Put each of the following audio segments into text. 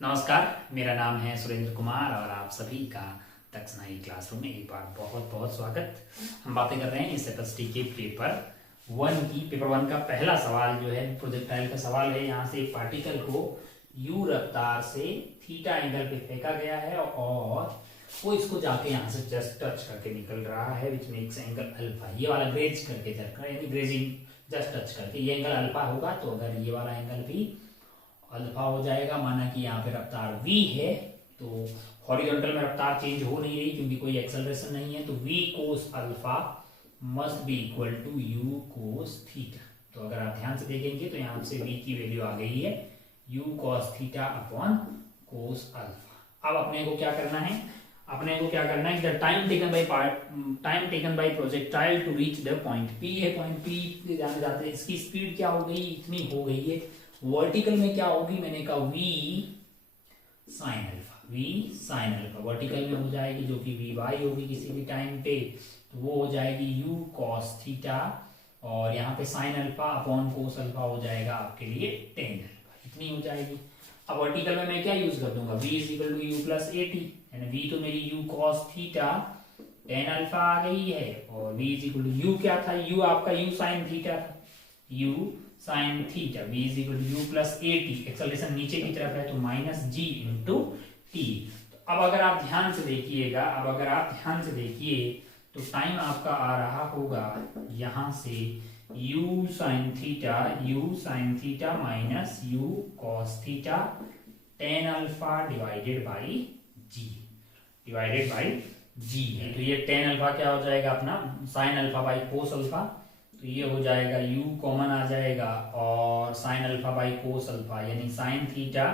नमस्कार, मेरा नाम है सुरेंद्र कुमार और आप सभी का दक्षिणाई क्लासरूम में एक बार बहुत बहुत स्वागत। हम बातें कर रहे हैं इस एपीएसटी के पेपर वन का पहला सवाल जो है प्रोजेक्टाइल का सवाल है। यहाँ से एक पार्टिकल को यू रफ्तार से थीटा एंगल पे फेंका गया है और वो इसको जाके यहाँ से जस्ट टच करके निकल रहा है, विच मेक्स एंगल अल्फा। ये वाला ग्रेज करके यानी ग्रेजिंग जस्ट टच करके ये एंगल अल्फा होगा। तो अगर ये वाला एंगल भी अल्फा हो जाएगा, माना कि यहाँ पे रफ्तार v है तो हॉरिजॉन्टल में रफ्तार चेंज हो नहीं रही क्योंकि कोई एक्सेलरेशन नहीं है, तो v cos alpha must be equal to u cos theta. तो अगर आप ध्यान से देखेंगे तो यहाँ से v की वैल्यू आ गई है u cos theta upon cos alpha. अब अपने को क्या करना है, the time taken by projectile to reach the point p है। पॉइंट p जाने जाते हैं, इसकी स्पीड क्या हो गई, इतनी हो गई है। वर्टिकल में क्या होगी, मैंने कहा v साइन अल्फा वर्टिकल में हो जाएगी, जो कि v वाई होगी किसी भी टाइम पे, तो वो हो जाएगी u cos थीटा और यहाँ पे sine alpha upon cos alpha हो जाएगा आपके लिए टेन अल्फा, इतनी हो जाएगी। अब वर्टिकल में मैं क्या यूज कर दूंगा, v is equal to U plus A T, यानी v तो मेरी u cos theta tan alpha आ गई है और v is equal to u क्या था, u आपका u साइन थीटा था, u sine theta v is equal to U plus A T, acceleration नीचे की तरफ है तो माइनस जी इंटू टी। तो अब अगर आप ध्यान से देखिए तो टाइम आपका आ रहा होगा यहां से u sine theta minus u cos theta tan alpha divided by g है। तो ये टेन अल्फा क्या हो जाएगा अपना sine alpha by cos alpha, तो ये हो जाएगा u कॉमन आ जाएगा और sine alpha by cos alpha, यानी sine theta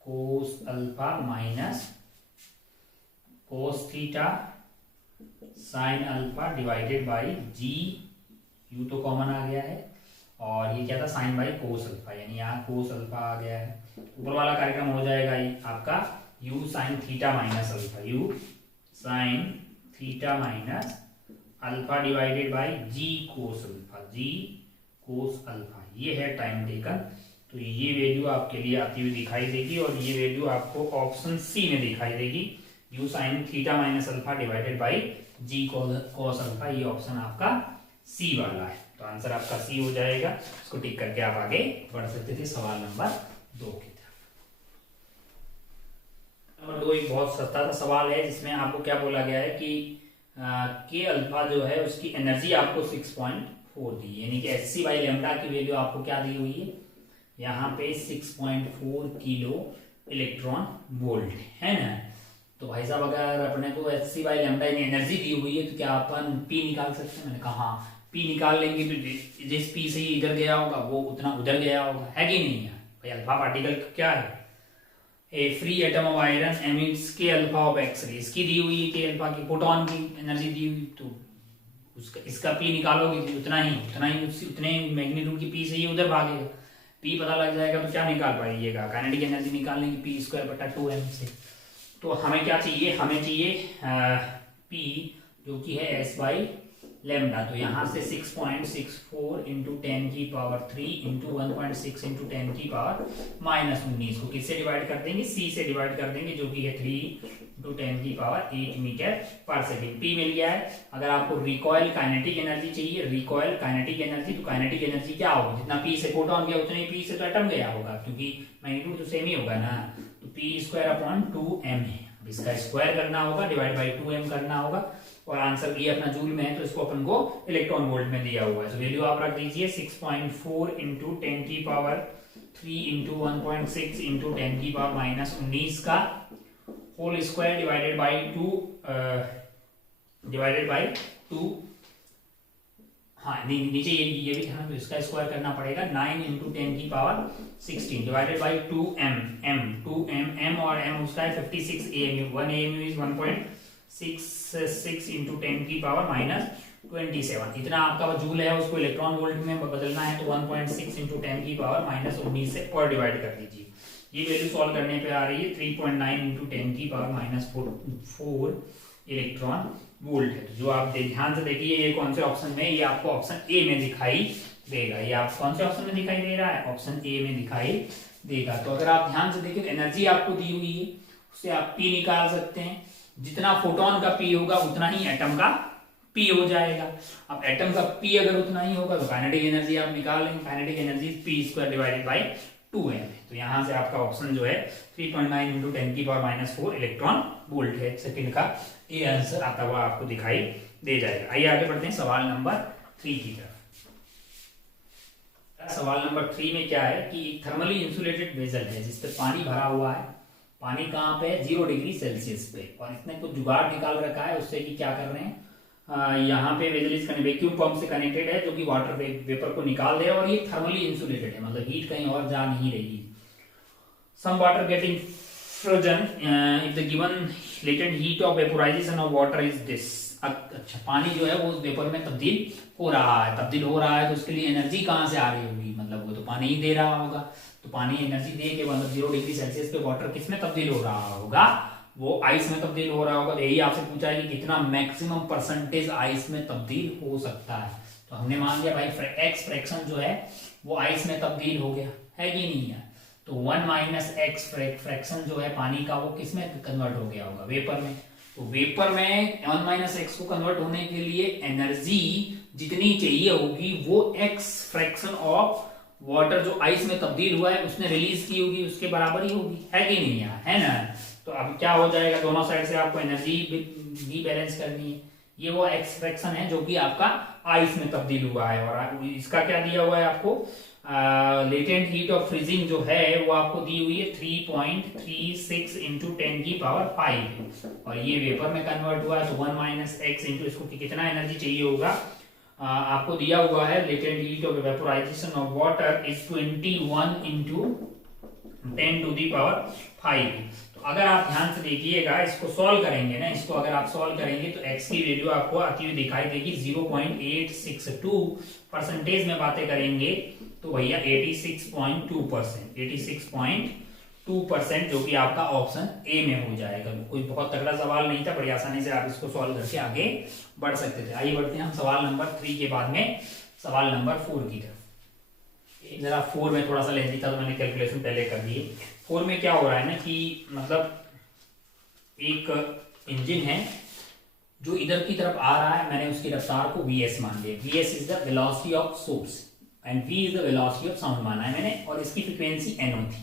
cos alpha minus cos theta sine alpha divided by g, u तो कॉमन आ गया है और ये क्या था साइन बाई कोस अल्फा, यानी यहाँ कोस अल्फा आ गया है। ऊपर वाला कार्यक्रम हो जाएगा आपका u sine theta minus alpha, u sine theta minus alpha divided by g cos alpha, ये है टाइम टेकन। तो ये वैल्यू आपके लिए आती हुई दिखाई देगी और ये वैल्यू आपको ऑप्शन सी में दिखाई देगी, u sine theta minus alpha divided by g cos alpha, ये ऑप्शन आपका सी वाला है। तो आंसर आपका सी हो जाएगा, इसको टिक करके आप आगे बढ़ सकते थे सवाल नंबर 2 की तरफ। नंबर 2 एक बहुत सस्ता सा सवाल है जिसमें आपको क्या बोला गया है कि के अल्फा जो है उसकी एनर्जी आपको 6.4 दी, यानी कि एच सी बाई लेमडा की वैल्यू आपको क्या दी हुई है यहाँ पे 6.4 किलो इलेक्ट्रॉन वोल्ट है ना। तो भाई साहब अगर अपने को h c by lambda energy दी हुई है तो क्या अपन पी निकाल सकते हैं, मैंने कहा हाँ पी निकाल लेंगे, तो जिस पी से इधर गया होगा वो उतना उधर गया होगा, है कि नहीं यार भाई। अल्फा पार्टिकल क्या है, a free atom of iron emits K alpha of X-ray, इसकी दी हुई है के अल्फा की, फोटोन की एनर्जी दी हुई, तो उसका इसका पी निकालोगे उतने मैग्नीट्यूड की पी से ये उधर भागेगा, पी पता लग जाएगा तो क्या निकाल पाइएगा, काइनेटिक एनर्जी निकाल लेंगे पी स्क्वायर बटा 2m से। तो हमें क्या चाहिए, पी जो कि है एस बाई लेमडा, तो यहाँ से 6.64 इंटू 10 की पावर 3 इंटू 1.6 इंटू 10 की पावर माइनस 19 को किससे डिवाइड कर देंगे, सी से डिवाइड कर देंगे, जो कि है 3 इंटू 10 की पावर 8 मीटर पर सेकेंड। पी मिल गया है। अगर आपको रिकॉयल काइनेटिक एनर्जी चाहिए, तो काइनेटिक एनर्जी क्या होगी, जितना पी से फोटोन गया उतने पी से तो एटम गया होगा, क्योंकि मैग्नीट्यूड तो सेम ही होगा ना। तो पी स्क्वायर अपॉन 2m है, अब इसका स्क्वायर करना होगा, डिवाइड बाई 2m करना होगा और आंसर ये अपना जूल में है तो इसको अपन को इलेक्ट्रॉन वोल्ट में दिया हुआ है। तो वैल्यू आप रख दीजिए 6.4 इंटू 10 की पावर 3 इंटू 1.6 इंटू 10 की पावर माइनस 19 का होल स्क्वायर डिवाइडेड बाई 2 हाँ नीचे ये भी था तो इसका स्क्वायर करना पड़ेगा 9 इंटू 10 की पावर 16 डिवाइडेड बाई 2m और m उसका है 56 AMU, 1 AMU इज 1.66 इंटू 10 की पावर माइनस 27, इतना आपका जूल है, उसको इलेक्ट्रॉन वोल्ट में बदलना है तो 1.6 इंटू 10 की पावर माइनस 19 से और डिवाइड कर दीजिए। ये वैल्यू सॉल्व करने पे आ रही है 3.9 इंटू 10 की पावर माइनस 4 इलेक्ट्रॉन वोल्ट है। तो जो आप ध्यान से देखिए ये कौन से ऑप्शन में, ये आपको ऑप्शन ए में दिखाई देगा। ये आप कौन से ऑप्शन में दिखाई दे रहा है? ऑप्शन ए में दिखाई देगा। तो अगर आप ध्यान से देखें, एनर्जी आपको दी हुई है, उससे आप पी निकाल सकते हैं। जितना फोटोन का पी होगा उतना ही एटम का पी हो जाएगा। अब एटम का पी अगर उतना ही होगा तो काइनेटिक एनर्जी आप निकाल लेंगे। Kinetic energy P square divided by 2m। तो यहां से आपका ऑप्शन जो है 3.9 इंटू 10⁻⁴ इलेक्ट्रॉन वोल्ट है। सेकंड का ये आंसर आता हुआ आपको दिखाई दे जाएगा। आइए आगे बढ़ते हैं सवाल नंबर 3 की तरफ। सवाल नंबर 3 में क्या है कि एक थर्मली इंसुलेटेड वेसल है जिस पे पानी भरा हुआ है। पानी कहाँ पे है? 0 डिग्री सेल्सियस पे। और इसने कुछ जुगाड़ निकाल रखा है उससे कि क्या कर रहे हैं, यहाँ पे वेसल इस वैक्यूम पंप से कनेक्टेड है जो कि वाटर वेपर को निकाल दे, और ये थर्मली इंसुलेटेड है, मतलब हीट कहीं और जा नहीं रही। Some water getting frozen if the given latent heat of vaporisation of water is this. अच्छा, पानी जो है वो वेपर में तब्दील हो रहा है। तब्दील हो रहा है तो उसके लिए एनर्जी कहाँ से आ रही होगी? मतलब वो तो पानी ही दे रहा होगा। तो पानी एनर्जी दे के मतलब 0 डिग्री सेल्सियस पे वाटर किस में तब्दील हो रहा होगा? वो आइस में तब्दील हो रहा होगा। तो यही आपसे पूछा है कि कितना मैक्सिमम परसेंटेज आइस में तब्दील हो सकता है। तो हमने मान लिया भाई एक्स फ्रैक्शन जो है वो आइस में तब्दील हो गया है कि नहीं है। तो 1 माइनस एक्स फ्रैक्शन जो है पानी का वो किस में कन्वर्ट हो गया होगा? वेपर में। तो वेपर में 1 माइनस एक्स को कन्वर्ट होने के लिए एनर्जी जितनी चाहिए होगी वो एक्स फ्रैक्शन ऑफ वाटर जो आइस में तब्दील हुआ है उसने रिलीज की होगी, उसके बराबर ही होगी, है कि नहीं यार, है ना। तो अब क्या हो जाएगा, दोनों साइड से आपको एनर्जी भी बैलेंस करनी है। ये वो एक्स फ्रैक्शन है जो कि आपका आइस में तब्दील हुआ है। और इसका क्या दिया हुआ है आपको? लेटेंट हीट ऑफ फ्रीजिंग जो है वो आपको दी हुई है 3.36 इंटू 10⁵ और ये वेपर में कन्वर्ट हुआ है। तो 1 माइनस एक्स इंटू इसको कितना एनर्जी चाहिए होगा? आपको दिया हुआ है latent heat of vaporisation of water is 21 into 10⁵। तो अगर आप ध्यान से देखिएगा, इसको सॉल्व करेंगे ना, इसको अगर आप सॉल्व करेंगे तो x की वैल्यू आपको आती हुई दिखाई देगी 0.862। परसेंटेज में बातें करेंगे तो भैया 86.2%, 86.2% जो कि आपका ऑप्शन ए में हो जाएगा। कोई बहुत तगड़ा सवाल नहीं था, बड़ी आसानी से आप इसको सॉल्व करके आगे बढ़ सकते थे। आइए बढ़ते हैं हम सवाल नंबर 3 के बाद में सवाल नंबर 4 की तरफ। जरा 4 में थोड़ा सा लेंथी था तो मैंने कैलकुलेशन पहले कर दी। 4 में क्या हो रहा है ना कि मतलब एक इंजन है जो इधर की तरफ आ रहा है, मैंने उसकी रफ्तार को vs मान लिया। vs is the velocity of source and v is the velocity of sound माना है मैंने, और इसकी फ्रीक्वेंसी n थी।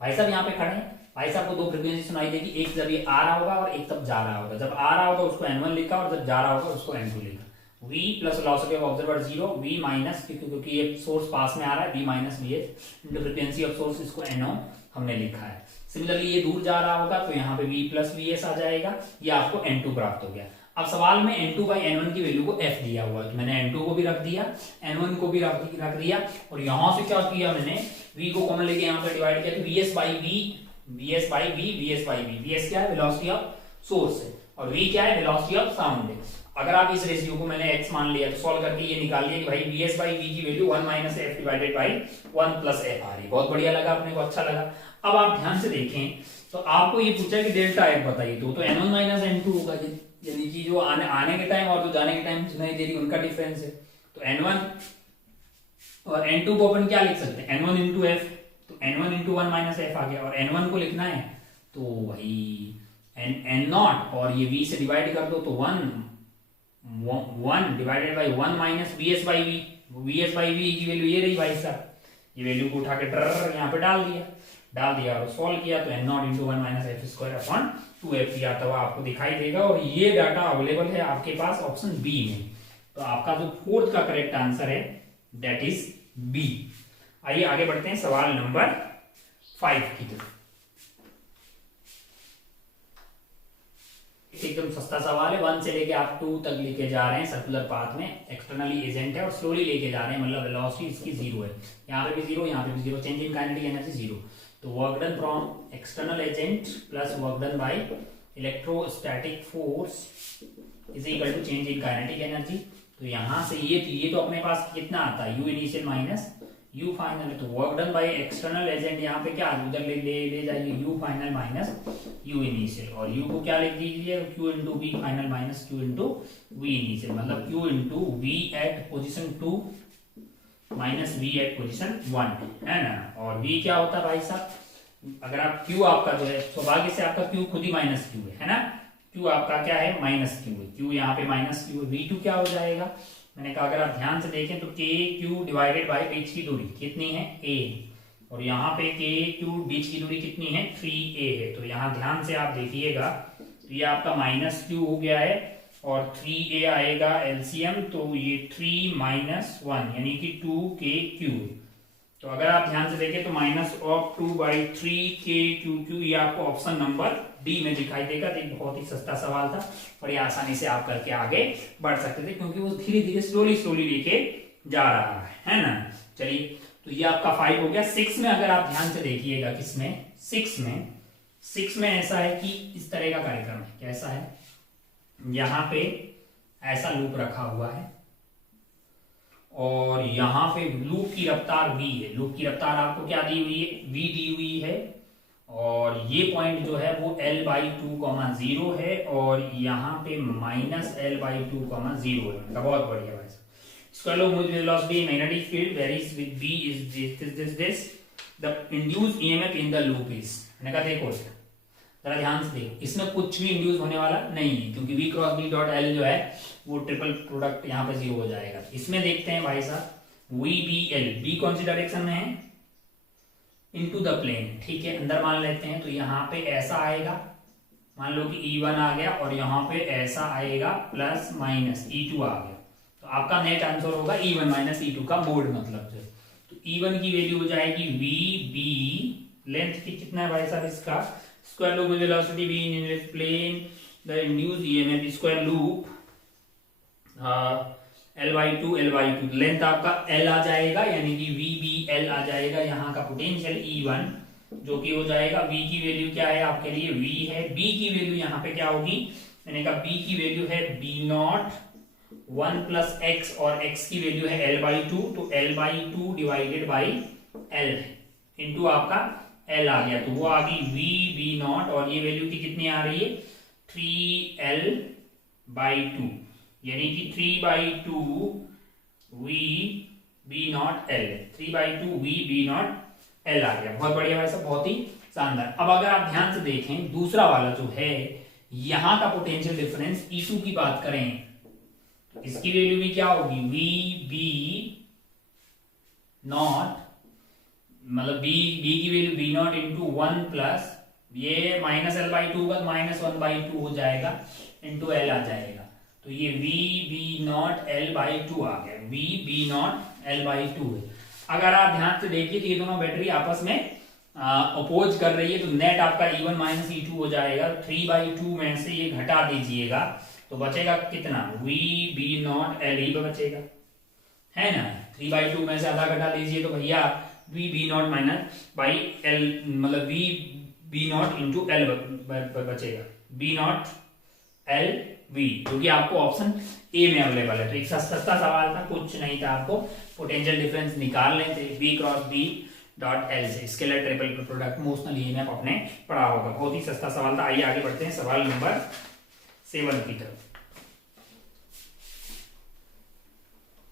भाई साहब यहाँ पे खड़े हैं, भाई साहब को दो फ्रीक्वेंसी सुनाई देगी, एक जब ये आ रहा होगा और एक तब जा रहा होगा। जब आ रहा होगा उसको n1 लिखा और जब जा रहा होगा उसको n2 लिखा। v plus velocity of observer 0, v minus क्योंकि ये सोर्स पास में आ रहा है, v minus vs into frequency of source, इसको no हमने लिखा है। सिमिलरली ये दूर जा रहा होगा तो यहाँ पे v प्लस vs आ जाएगा, ये आपको n2 प्राप्त हो गया। अब सवाल में n2 बाई n1 की वैल्यू को f दिया हुआ है, तो मैंने n2 को भी रख दिया, n1 को भी रख दिया, और यहां से क्या किया मैंने, v को कॉमन लेके यहाँ पे डिवाइड किया, तो vs by v, vs by v, vs by v। vs क्या है? वेलोसिटी ऑफ सोर्स है, और v क्या है? वेलोसिटी ऑफ साउंड है। अगर आप इस रेशियो को मैंने x मान लिया तो सॉल्व करके ये निकाल लिया कि भाई vs बाई v की value 1 minus f divided by 1 plus f आ रही। बहुत बढ़िया लगा, अपने को अच्छा लगा। अब आप ध्यान से देखें तो आपको ये पूछा कि डेल्टा f बताइए, तो n1 माइनस n2 होगा, यानी कि जो आने के टाइम और जो जाने के टाइम सुनाई दे रही उनका डिफरेंस है। तो n1 और n2 को अपन क्या लिख सकते हैं? n1 इंटू f, तो n1 इंटू 1 माइनस f आ गया, और n1 को लिखना है तो वही n0 और ये v से डिवाइड कर दो तो 1 divided by 1 minus vs by v। vs by v की वैल्यू ये रही भाई साहब, ये वैल्यू को उठा के ड्र यहाँ पे डाल दिया और सॉल्व किया तो n0 into 1 minus F square upon 2f आता हुआ आपको दिखाई देगा, और ये डाटा अवेलेबल है आपके पास ऑप्शन बी में। तो आपका जो फोर्थ का करेक्ट आंसर है दैट इज बी। आइए आगे बढ़ते हैं सवाल नंबर 5 की तरफ। एकदम सस्ता सवाल है, 1 से लेके आप 2 तक लेके जा रहे हैं सर्कुलर पाथ में, एक्सटर्नली एजेंट है और स्लोली लेके जा रहे हैं, मतलब वेलोसिटी इसकी 0 है, यहाँ पे भी 0, यहाँ पे भी 0, चेंज इन काइनेटिक एनर्जी 0। तो work done from external agent plus work done by electrostatic force is equal to change in kinetic energy. तो यहाँ से ये तो अपने पास कितना आता है, u initial minus u final. तो work done by external agent यहाँ पे क्या उधर ले जाइए, u final minus u initial, और u को क्या लिख दीजिए, q into v final minus q into v initial, मतलब q into v at position 2 minus v at position 1 है ना। और वी क्या होता है भाई साहब, अगर आप क्यू आपका जो है सौभाग्य से आपका क्यू खुद ही माइनस क्यू है ना। क्यू आपका क्या है, माइनस क्यू है। क्यू यहाँ पे माइनस क्यू है। V2 क्या हो जाएगा, मैंने कहा अगर आप ध्यान से देखें तो के क्यू डिवाइडेड बाई बीच की दूरी कितनी है, a, और यहाँ पे के क्यू बीच की दूरी कितनी है, 3a है। तो यहाँ ध्यान से आप देखिएगा तो ये आपका माइनस क्यू हो गया है और 3a आएगा एलसीएम, तो ये 3 माइनस 1 यानी कि 2k क्यू। तो अगर आप ध्यान से देखें तो माइनस ऑफ 2/3k ये आपको ऑप्शन नंबर डी में दिखाई देगा। तो एक बहुत ही सस्ता सवाल था और ये आसानी से आप करके आगे बढ़ सकते थे क्योंकि वो धीरे धीरे स्लोली लेके जा रहा है ना। चलिए, तो ये आपका 5 हो गया। 6 में अगर आप ध्यान से देखिएगा, किसमें, 6 में ऐसा है कि इस तरह का कार्यक्रम है। कैसा है, यहां पे ऐसा लूप रखा हुआ है और यहां पे लूप की रफ्तार v है। लूप की रफ्तार आपको क्या दी हुई है, v दी हुई है और ये पॉइंट जो है वो l/2, 0 है और यहाँ पे माइनस l/2, 0 है। बहुत बढ़िया भाई। Square law velocity magnetic field varies with v is this the induced EMF in the loop is. मैंने कहा देखो जरा ध्यान से देखो, इसमें कुछ भी इंड्यूस होने वाला नहीं है क्योंकि v cross b dot l जो है वो ट्रिपल प्रोडक्ट यहाँ पे 0 हो जाएगा। इसमें देखते हैं भाई साहब v b l, b कौन सी डायरेक्शन में है, इनटू द प्लेन, ठीक है। अंदर मान लेते हैं तो यहाँ पे ऐसा आएगा, मान लो कि E1 आ गया और यहाँ पे ऐसा आएगा प्लस माइनस E2 आ गया। तो आपका नेट आंसर होगा E1 माइनस E2 का मोड मतलब जो। तो E1 की वैल्यू हो जाएगी v b, लेंथ की कितना है भाई साहब इसका, square loop velocity v in plane the induced EMF square loop l/2 length आपका l आ जाएगा यानी कि VBL आ जाएगा। यहाँ का पोटेंशियल E1 जो कि हो जाएगा, v की वैल्यू क्या है आपके लिए, v है। b की वैल्यू यहाँ पे क्या होगी, मैंने कहा b की वैल्यू है B0 1 प्लस x और x की वैल्यू है l/2, तो l/2 divided by l into आपका l आ गया, तो वो आ गई VB0 और ये वैल्यू की कितनी आ रही है 3l/2 यानी कि 3/2 VB0 L, 3/2 VB0 L आ गया। बहुत बढ़िया भाई साहब, बहुत ही शानदार। अब अगर आप ध्यान से देखें दूसरा वाला जो है, यहां का पोटेंशियल डिफरेंस E2 की बात करें तो इसकी वैल्यू भी क्या होगी VB0 मतलब b की वैल्यू B0 इंटू 1 प्लस ये माइनस l/2 का माइनस 1/2 हो जाएगा इंटू l आ जाएगा। तो ये VB0 l/2 आ गया, VB0 l/2 है। अगर आप ध्यान से देखिए तो ये दोनों बैटरी आपस में अपोज कर रही है, तो नेट आपका E1 माइनस E2 हो जाएगा। 3/2 में से ये घटा दीजिएगा तो बचेगा कितना, VB0 L ही बचेगा, है ना। 3/2 में से आधा घटा दीजिए तो भैया VB0 माइनस बाई L मतलब VB0 इंटू L बचेगा, B0 L V, जो कि आपको ऑप्शन ए में अवेलेबल है। तो एक सस्ता सवाल था, कुछ नहीं था, आपको पोटेंशियल डिफरेंस निकाल लें थे V cross B dot L से, scalar triple product motional EMF आपने पढ़ा होगा। बहुत ही सस्ता सवाल था। आइए आगे बढ़ते हैं सवाल नंबर 7 की तरफ।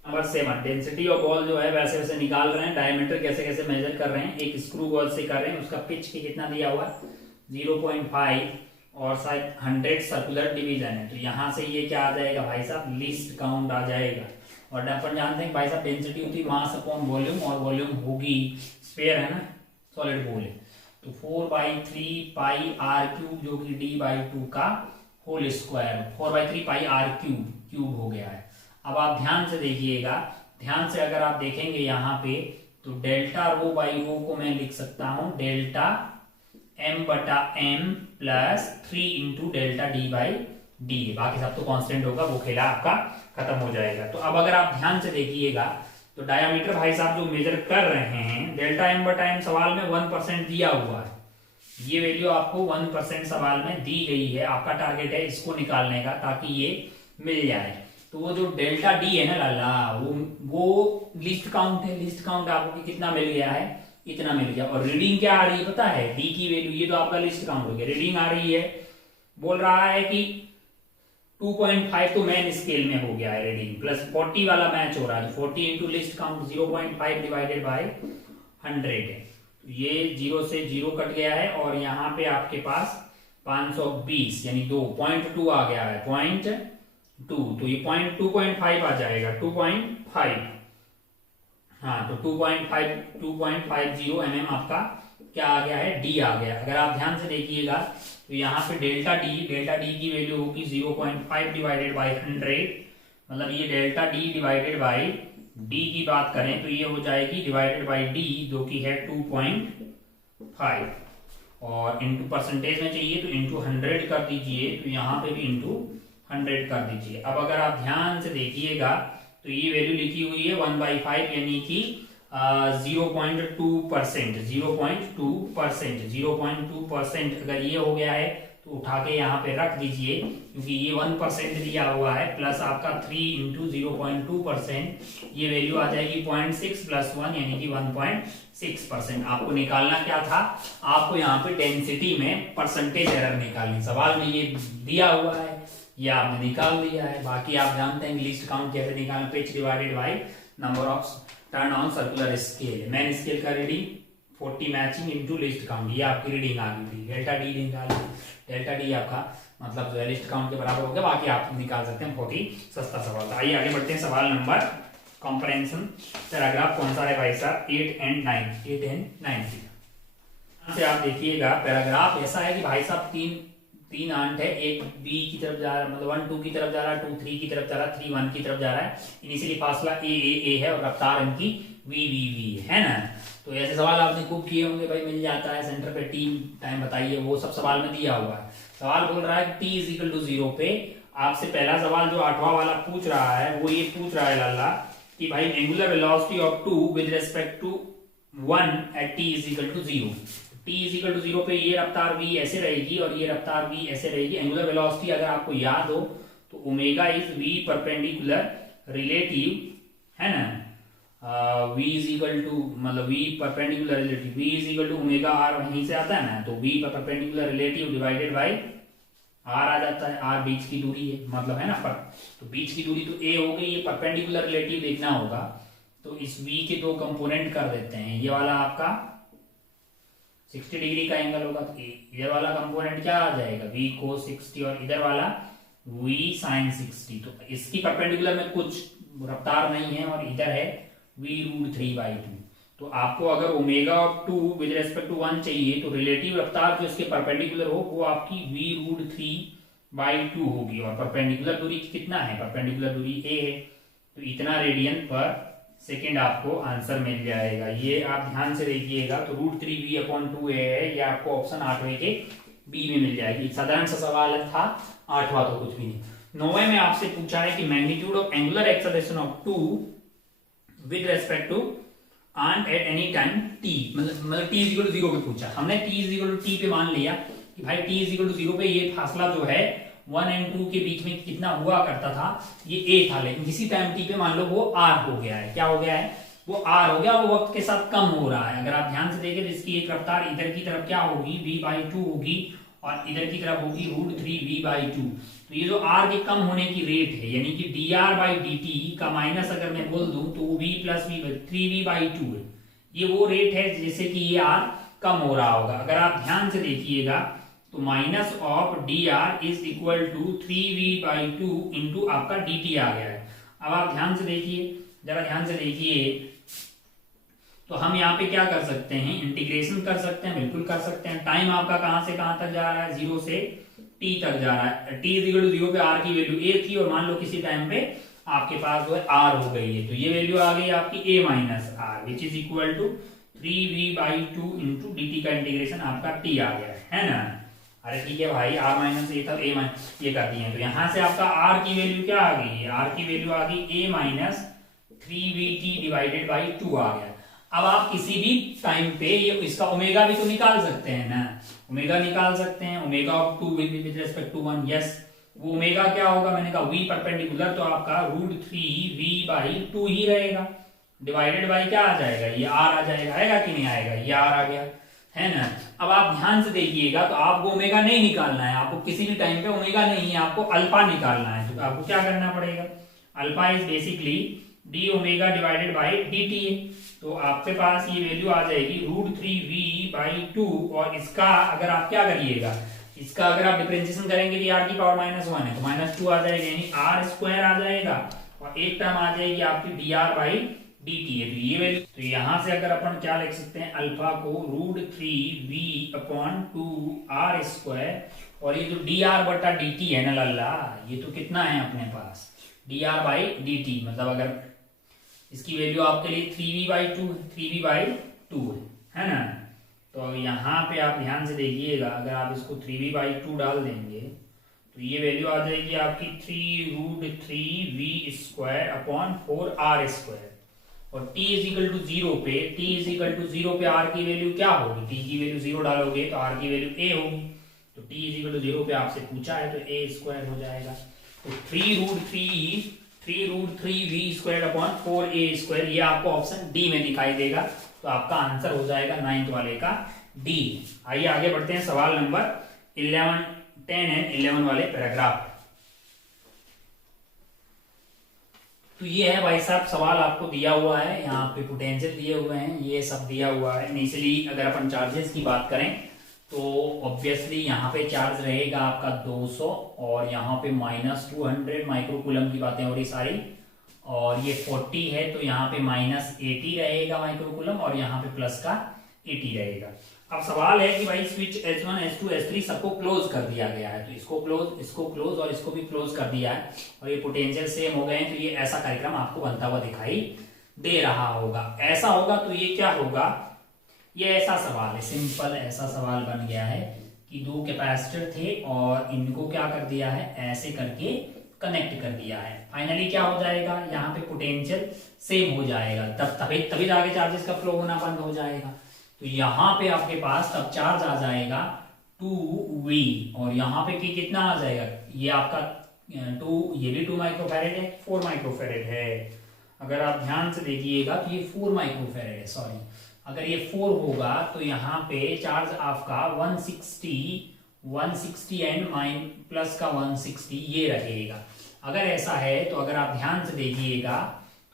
नंबर 7, डेंसिटी ऑफ बॉल जो है वैसे वैसे निकाल रहे हैं, डायमीटर कैसे कैसे मेजर कर रहे हैं, एक स्क्रू बॉल से कर रहे हैं, उसका पिच की कितना दिया हुआ 0.5 और शायद 100 सर्कुलर डिवीजन है। तो यहां से ये क्या आ जाएगा भाई साहब, लीस्ट काउंट आ जाएगा। और अपन जानते हैं भाई साहब डेंसिटी होती है मास अपॉन वॉल्यूम, और वॉल्यूम होगी स्फीयर है ना, सॉलिड बॉल है। तो 4/3 पाई आर क्यूब जो कि d/2 का whole square, 4/3 pi r cube हो गया है। अब आप ध्यान से देखिएगा, ध्यान से अगर आप देखेंगे यहाँ पे तो डेल्टा रो बाई रो को मैं लिख सकता हूं delta m/m plus 3 into delta d/d, बाकी सब तो कांस्टेंट होगा, वो खेला आपका खत्म हो जाएगा। तो अब अगर आप ध्यान से देखिएगा तो डायामीटर भाई साहब जो मेजर कर रहे हैं, डेल्टा m/m सवाल में 1% दिया हुआ है, ये वैल्यू आपको 1% सवाल में दी गई है। आपका टारगेट है इसको निकालने का ताकि ये मिल जाए। तो वो जो डेल्टा डी है ना लाला, वो लिस्ट काउंट है, लिस्ट काउंट आपको कितना मिल गया है, इतना मिल गया। और रीडिंग क्या आ रही है पता है, डी की वैल्यू, ये तो आपका लिस्ट काउंट हो गया, रीडिंग आ रही है, बोल रहा है कि 2.5 तो मेन स्केल में हो गया है रीडिंग, प्लस 40 वाला मैच हो रहा है, 40 into list count 0.5 divided by 100 है। तो ये 0 से 0 कट गया है और यहाँ पे आपके पास 520 यानी 2.2 आ गया है, 0.2, तो ये 2.5 आ जाएगा, 2.5। हाँ, तो 2.50 mm आपका क्या आ गया है, डी आ गया। अगर आप ध्यान से देखिएगा तो यहाँ पे डेल्टा डी की वैल्यू होगी 0.5 डिवाइडेड बाई 100, मतलब ये delta D divided by D की बात करें तो ये हो जाएगी डिवाइडेड बाई डी, जो कि है 2.5, और इंटू परसेंटेज में चाहिए तो इंटू 100 कर दीजिए, तो यहाँ पे भी इंटू 100 कर दीजिए। अब अगर आप ध्यान से देखिएगा तो ये वैल्यू लिखी हुई है 1/5 यानी कि 0.2%, 0.2%। अगर ये हो गया है तो उठा के यहाँ पे रख दीजिए, क्योंकि ये 1% दिया हुआ है, प्लस आपका 3 इंटू 0.2%, ये वैल्यू आ जाएगी 0.6 प्लस 1 यानी कि 1.6%। आपको निकालना क्या था, आपको यहाँ पे डेंसिटी में परसेंटेज एरर निकालनी, सवाल में ये दिया हुआ है, ये आपने निकाल दिया है। बाकी आप जानते हैं लिस्ट काउंट कैसे निकालना, pitch divided by number of turn on circular scale, main scale का reading 40 matching into least count, ये आपकी रीडिंग आ गई। डेल्टा डी निकाल, डेल्टा डी आपका मतलब जो है लिस्ट काउंट के बराबर हो गया, बाकी आप निकाल सकते हैं, बहुत ही सस्ता सवाल था। आइए आगे बढ़ते हैं, सवाल नंबर कॉम्प्रहेंशन पैराग्राफ कौन सा है भाई साहब, 8 एंड 9 से आप देखिएगा। पैराग्राफ ऐसा है कि भाई साहब तीन आंट है, एक बी की तरफ जा रहा है, मतलब 1 2 की तरफ जा रहा है, 2 3 की तरफ जा रहा है, 3 1 की तरफ जा रहा है। इनिशियली फासला ए है और रफ्तार इनकी वी है ना। तो ऐसे सवाल आपने खूब किए होंगे भाई, मिल जाता है सेंटर पे टी टाइम बताइए, वो सब सवाल में दिया हुआ है। सवाल बोल रहा है टी इज इक्वल टू 0 पे आपसे पहला सवाल जो 8वां वाला पूछ रहा है वो ये पूछ रहा है लाला कि भाई angular velocity of 2 with respect to 1 at t is equal to 0। T is equal to 0 पे ये रफ्तार v ऐसे रहेगी और ये रफ्तार v ऐसे रहेगी। एंगुलर वेलोसिटी अगर आपको याद हो तो omega is v perpendicular relative है ना, v इज इक्वल टू मतलब v perpendicular relative, v is equal to omega r वहीं से आता है ना, तो v perpendicular relative divided by r आ जाता है, r बीच की दूरी है मतलब है ना, पर तो बीच की दूरी तो a हो गई, ये परपेंडिकुलर रिलेटिव देखना होगा, तो इस v के दो कंपोनेंट कर देते हैं। ये वाला आपका 60 डिग्री का एंगल होगा, तो इधर वाला कंपोनेंट क्या आ जाएगा v cos 60 और इधर वाला v sin 60। तो इसकी परपेंडिकुलर में कुछ रफ्तार नहीं है और इधर है v√3/2। तो आपको अगर omega of 2 with respect to 1 चाहिए तो रिलेटिव रफ्तार जो इसके परपेंडिकुलर हो वो आपकी v√3/2 होगी, और परपेंडिकुलर दूरी कितना है, परपेंडिकुलर दूरी a है, तो इतना रेडियन पर सेकेंड आपको आंसर मिल जाएगा। ये आप ध्यान से देखिएगा, तो √3v/2 है, ये आपको ऑप्शन 8वें के बी में मिल जाएगी। साधारण सा सवाल था, 8वां तो कुछ भी नहीं। 9वें में आपसे पूछा है कि magnitude of angular acceleration of 2 with respect to at any time t, मतलब t इज इक्वल टू 0 पे पूछा हमने, t is equal to t पे मान लिया कि भाई t इज इक्वल टू 0 पे ये फासला जो है 1 एंड 2 के बीच में कितना हुआ करता था, ये a था, लेकिन किसी टाइम t पे मान लो वो r हो गया है, क्या हो गया है, वो r हो गया, वो वक्त के साथ कम हो रहा है। अगर आप ध्यान से देखें तो इसकी एक रफ्तार इधर की तरफ क्या होगी, v/2 होगी, और इधर की तरफ होगी √3v/2। तो ये जो r के कम होने की रेट है, यानी कि dr/dt का माइनस अगर मैं बोल दूं तो v प्लस 3v/2 है, ये वो रेट है जिससे कि ये r कम हो रहा होगा। अगर आप ध्यान से देखिएगा तो minus of dr is equal to 3v/2 into आपका dt आ गया है। अब आप ध्यान से देखिए, जरा ध्यान से देखिए, तो हम यहाँ पे क्या कर सकते हैं, इंटीग्रेशन कर सकते हैं, बिल्कुल कर सकते हैं। टाइम आपका कहां से कहां तक जा रहा है, 0 से t तक जा रहा है। t इज इक्वल टू 0 पे r की वैल्यू a थी, और मान लो किसी टाइम पे आपके पास जो है r हो गई है, तो ये वैल्यू आ गई आपकी a minus r which is equal to 3v/2 into dt का इंटीग्रेशन आपका t आ गया है ना। अरे ठीक है भाई, r माइनस a था, a माइनस ये कर दिए, तो यहां से आपका r की वैल्यू क्या आ गई, r की वैल्यू आ गई a minus 3vt divided by 2 आ गया। अब आप किसी भी टाइम पे ये इसका ओमेगा भी तो निकाल सकते हैं ना, ओमेगा निकाल सकते हैं, omega of 2 with respect to 1, yes, वो ओमेगा क्या होगा, मैंने कहा v परपेंडिकुलर, तो आपका √3v/2 ही रहेगा, डिवाइडेड बाई क्या आ जाएगा, ये r आ जाएगा, आएगा कि नहीं आएगा, ये r आ गया है ना। अब आप ध्यान से देखिएगा, तो आपको ओमेगा नहीं निकालना है, आपको किसी भी टाइम पे ओमेगा नहीं है, आपको अल्फा निकालना है। तो आपको क्या करना पड़ेगा, alpha is basically D omega divided by D T है। तो आपके पास ये वैल्यू आ जाएगी √3v/2, और इसका अगर आप क्या करिएगा, इसका अगर आप डिफरेंशिएशन करेंगे तो r की पावर -1 है, तो -2 आ जाएगा, यानी r² आ जाएगा, और एक टर्म आ जाएगी आपकी dr/dt है। तो ये वैल्यू, तो यहां से अगर अपन क्या लिख सकते हैं, अल्फा को √3v/2r², और ये जो dr/dt है ना लल्ला, ये तो कितना है अपने पास dr/dt, मतलब अगर इसकी वैल्यू आपके लिए 3v/2 है ना। तो यहाँ पे आप ध्यान से देखिएगा, अगर आप इसको 3v/2 डाल देंगे तो ये वैल्यू आ जाएगी आपकी 3√3v²/4r², और t = 0 पे, r की वैल्यू क्या होगी, t की वैल्यू 0 डालोगे तो r की वैल्यू a होगी, तो t = 0 पे आपसे पूछा है तो a² हो जाएगा। तो 3√3v²/4a², ये आपको ऑप्शन डी में दिखाई देगा, तो आपका आंसर हो जाएगा 9th वाले का डी। आइए आगे बढ़ते हैं, सवाल नंबर 11, 10 एंड 11 वाले पैराग्राफ। तो ये है भाई साहब, सवाल आपको दिया हुआ है, यहाँ पे पोटेंशियल दिए हुए हैं, ये सब दिया हुआ है। इनिशियली अगर अपन चार्जेस की बात करें तो ऑब्वियसली यहाँ पे चार्ज रहेगा आपका 200, और यहाँ पे -200 माइक्रोकूलम की बातें हो रही सारी, और ये 40 है तो यहाँ पे -80 रहेगा माइक्रोकूलम, और यहाँ पे प्लस का 80 रहेगा। अब सवाल है कि भाई स्विच S1, S2, S3 सबको क्लोज कर दिया गया है, तो इसको क्लोज और इसको भी क्लोज कर दिया है, और ये पोटेंशियल सेम हो गए हैं, तो ये ऐसा कार्यक्रम आपको बनता हुआ दिखाई दे रहा होगा। ऐसा होगा तो ये क्या होगा, ये ऐसा सवाल है, सिंपल ऐसा सवाल बन गया है कि दो कैपेसिटर थे और इनको क्या कर दिया है, ऐसे करके कनेक्ट कर दिया है। फाइनली क्या हो जाएगा, यहाँ पे पोटेंशियल सेम हो जाएगा, तभी आगे चार्जेस का फ्लो होना बंद हो जाएगा। तो यहाँ पे आपके पास तब चार्ज आ जाएगा 2v, और यहाँ पे कितना आ जाएगा, ये आपका 2, ये भी 2 माइक्रोफैरेड है, 4 माइक्रोफैरेड है। अगर आप ध्यान से देखिएगा तो ये 4 माइक्रोफैरेड है, सॉरी, अगर ये 4 होगा तो यहाँ पे चार्ज आपका 160 एंड प्लस का 160 ये रहेगा। अगर ऐसा है तो अगर आप ध्यान से देखिएगा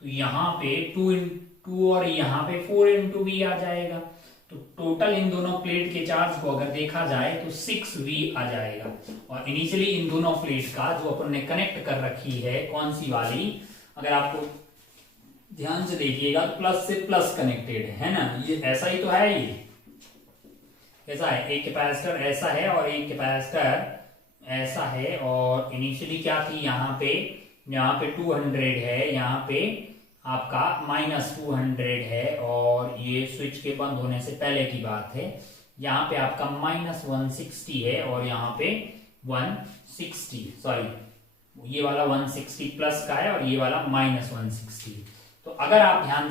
तो यहाँ पे 2 और यहाँ पे 4 v आ जाएगा, तो टोटल इन दोनों प्लेट के चार्ज को अगर देखा जाए तो 6v आ जाएगा। और इनिशियली इन दोनों प्लेट का जो अपन ने कनेक्ट कर रखी है, कौन सी वाली, अगर आपको ध्यान से देखिएगा तो प्लस से प्लस कनेक्टेड है ना, ये ऐसा ही तो है, ये ऐसा है, एक कैपेसिटर ऐसा है और एक कैपेसिटर ऐसा है, और इनिशियली क्या थी, यहाँ पे 200 है, यहाँ पे आपका -200 है, और ये स्विच के बंद होने से पहले की बात है, यहाँ पे आपका -160 है, और यहाँ पे 160, सॉरी ये वाला 160 प्लस का है और ये वाला -160। तो अगर आप ध्यान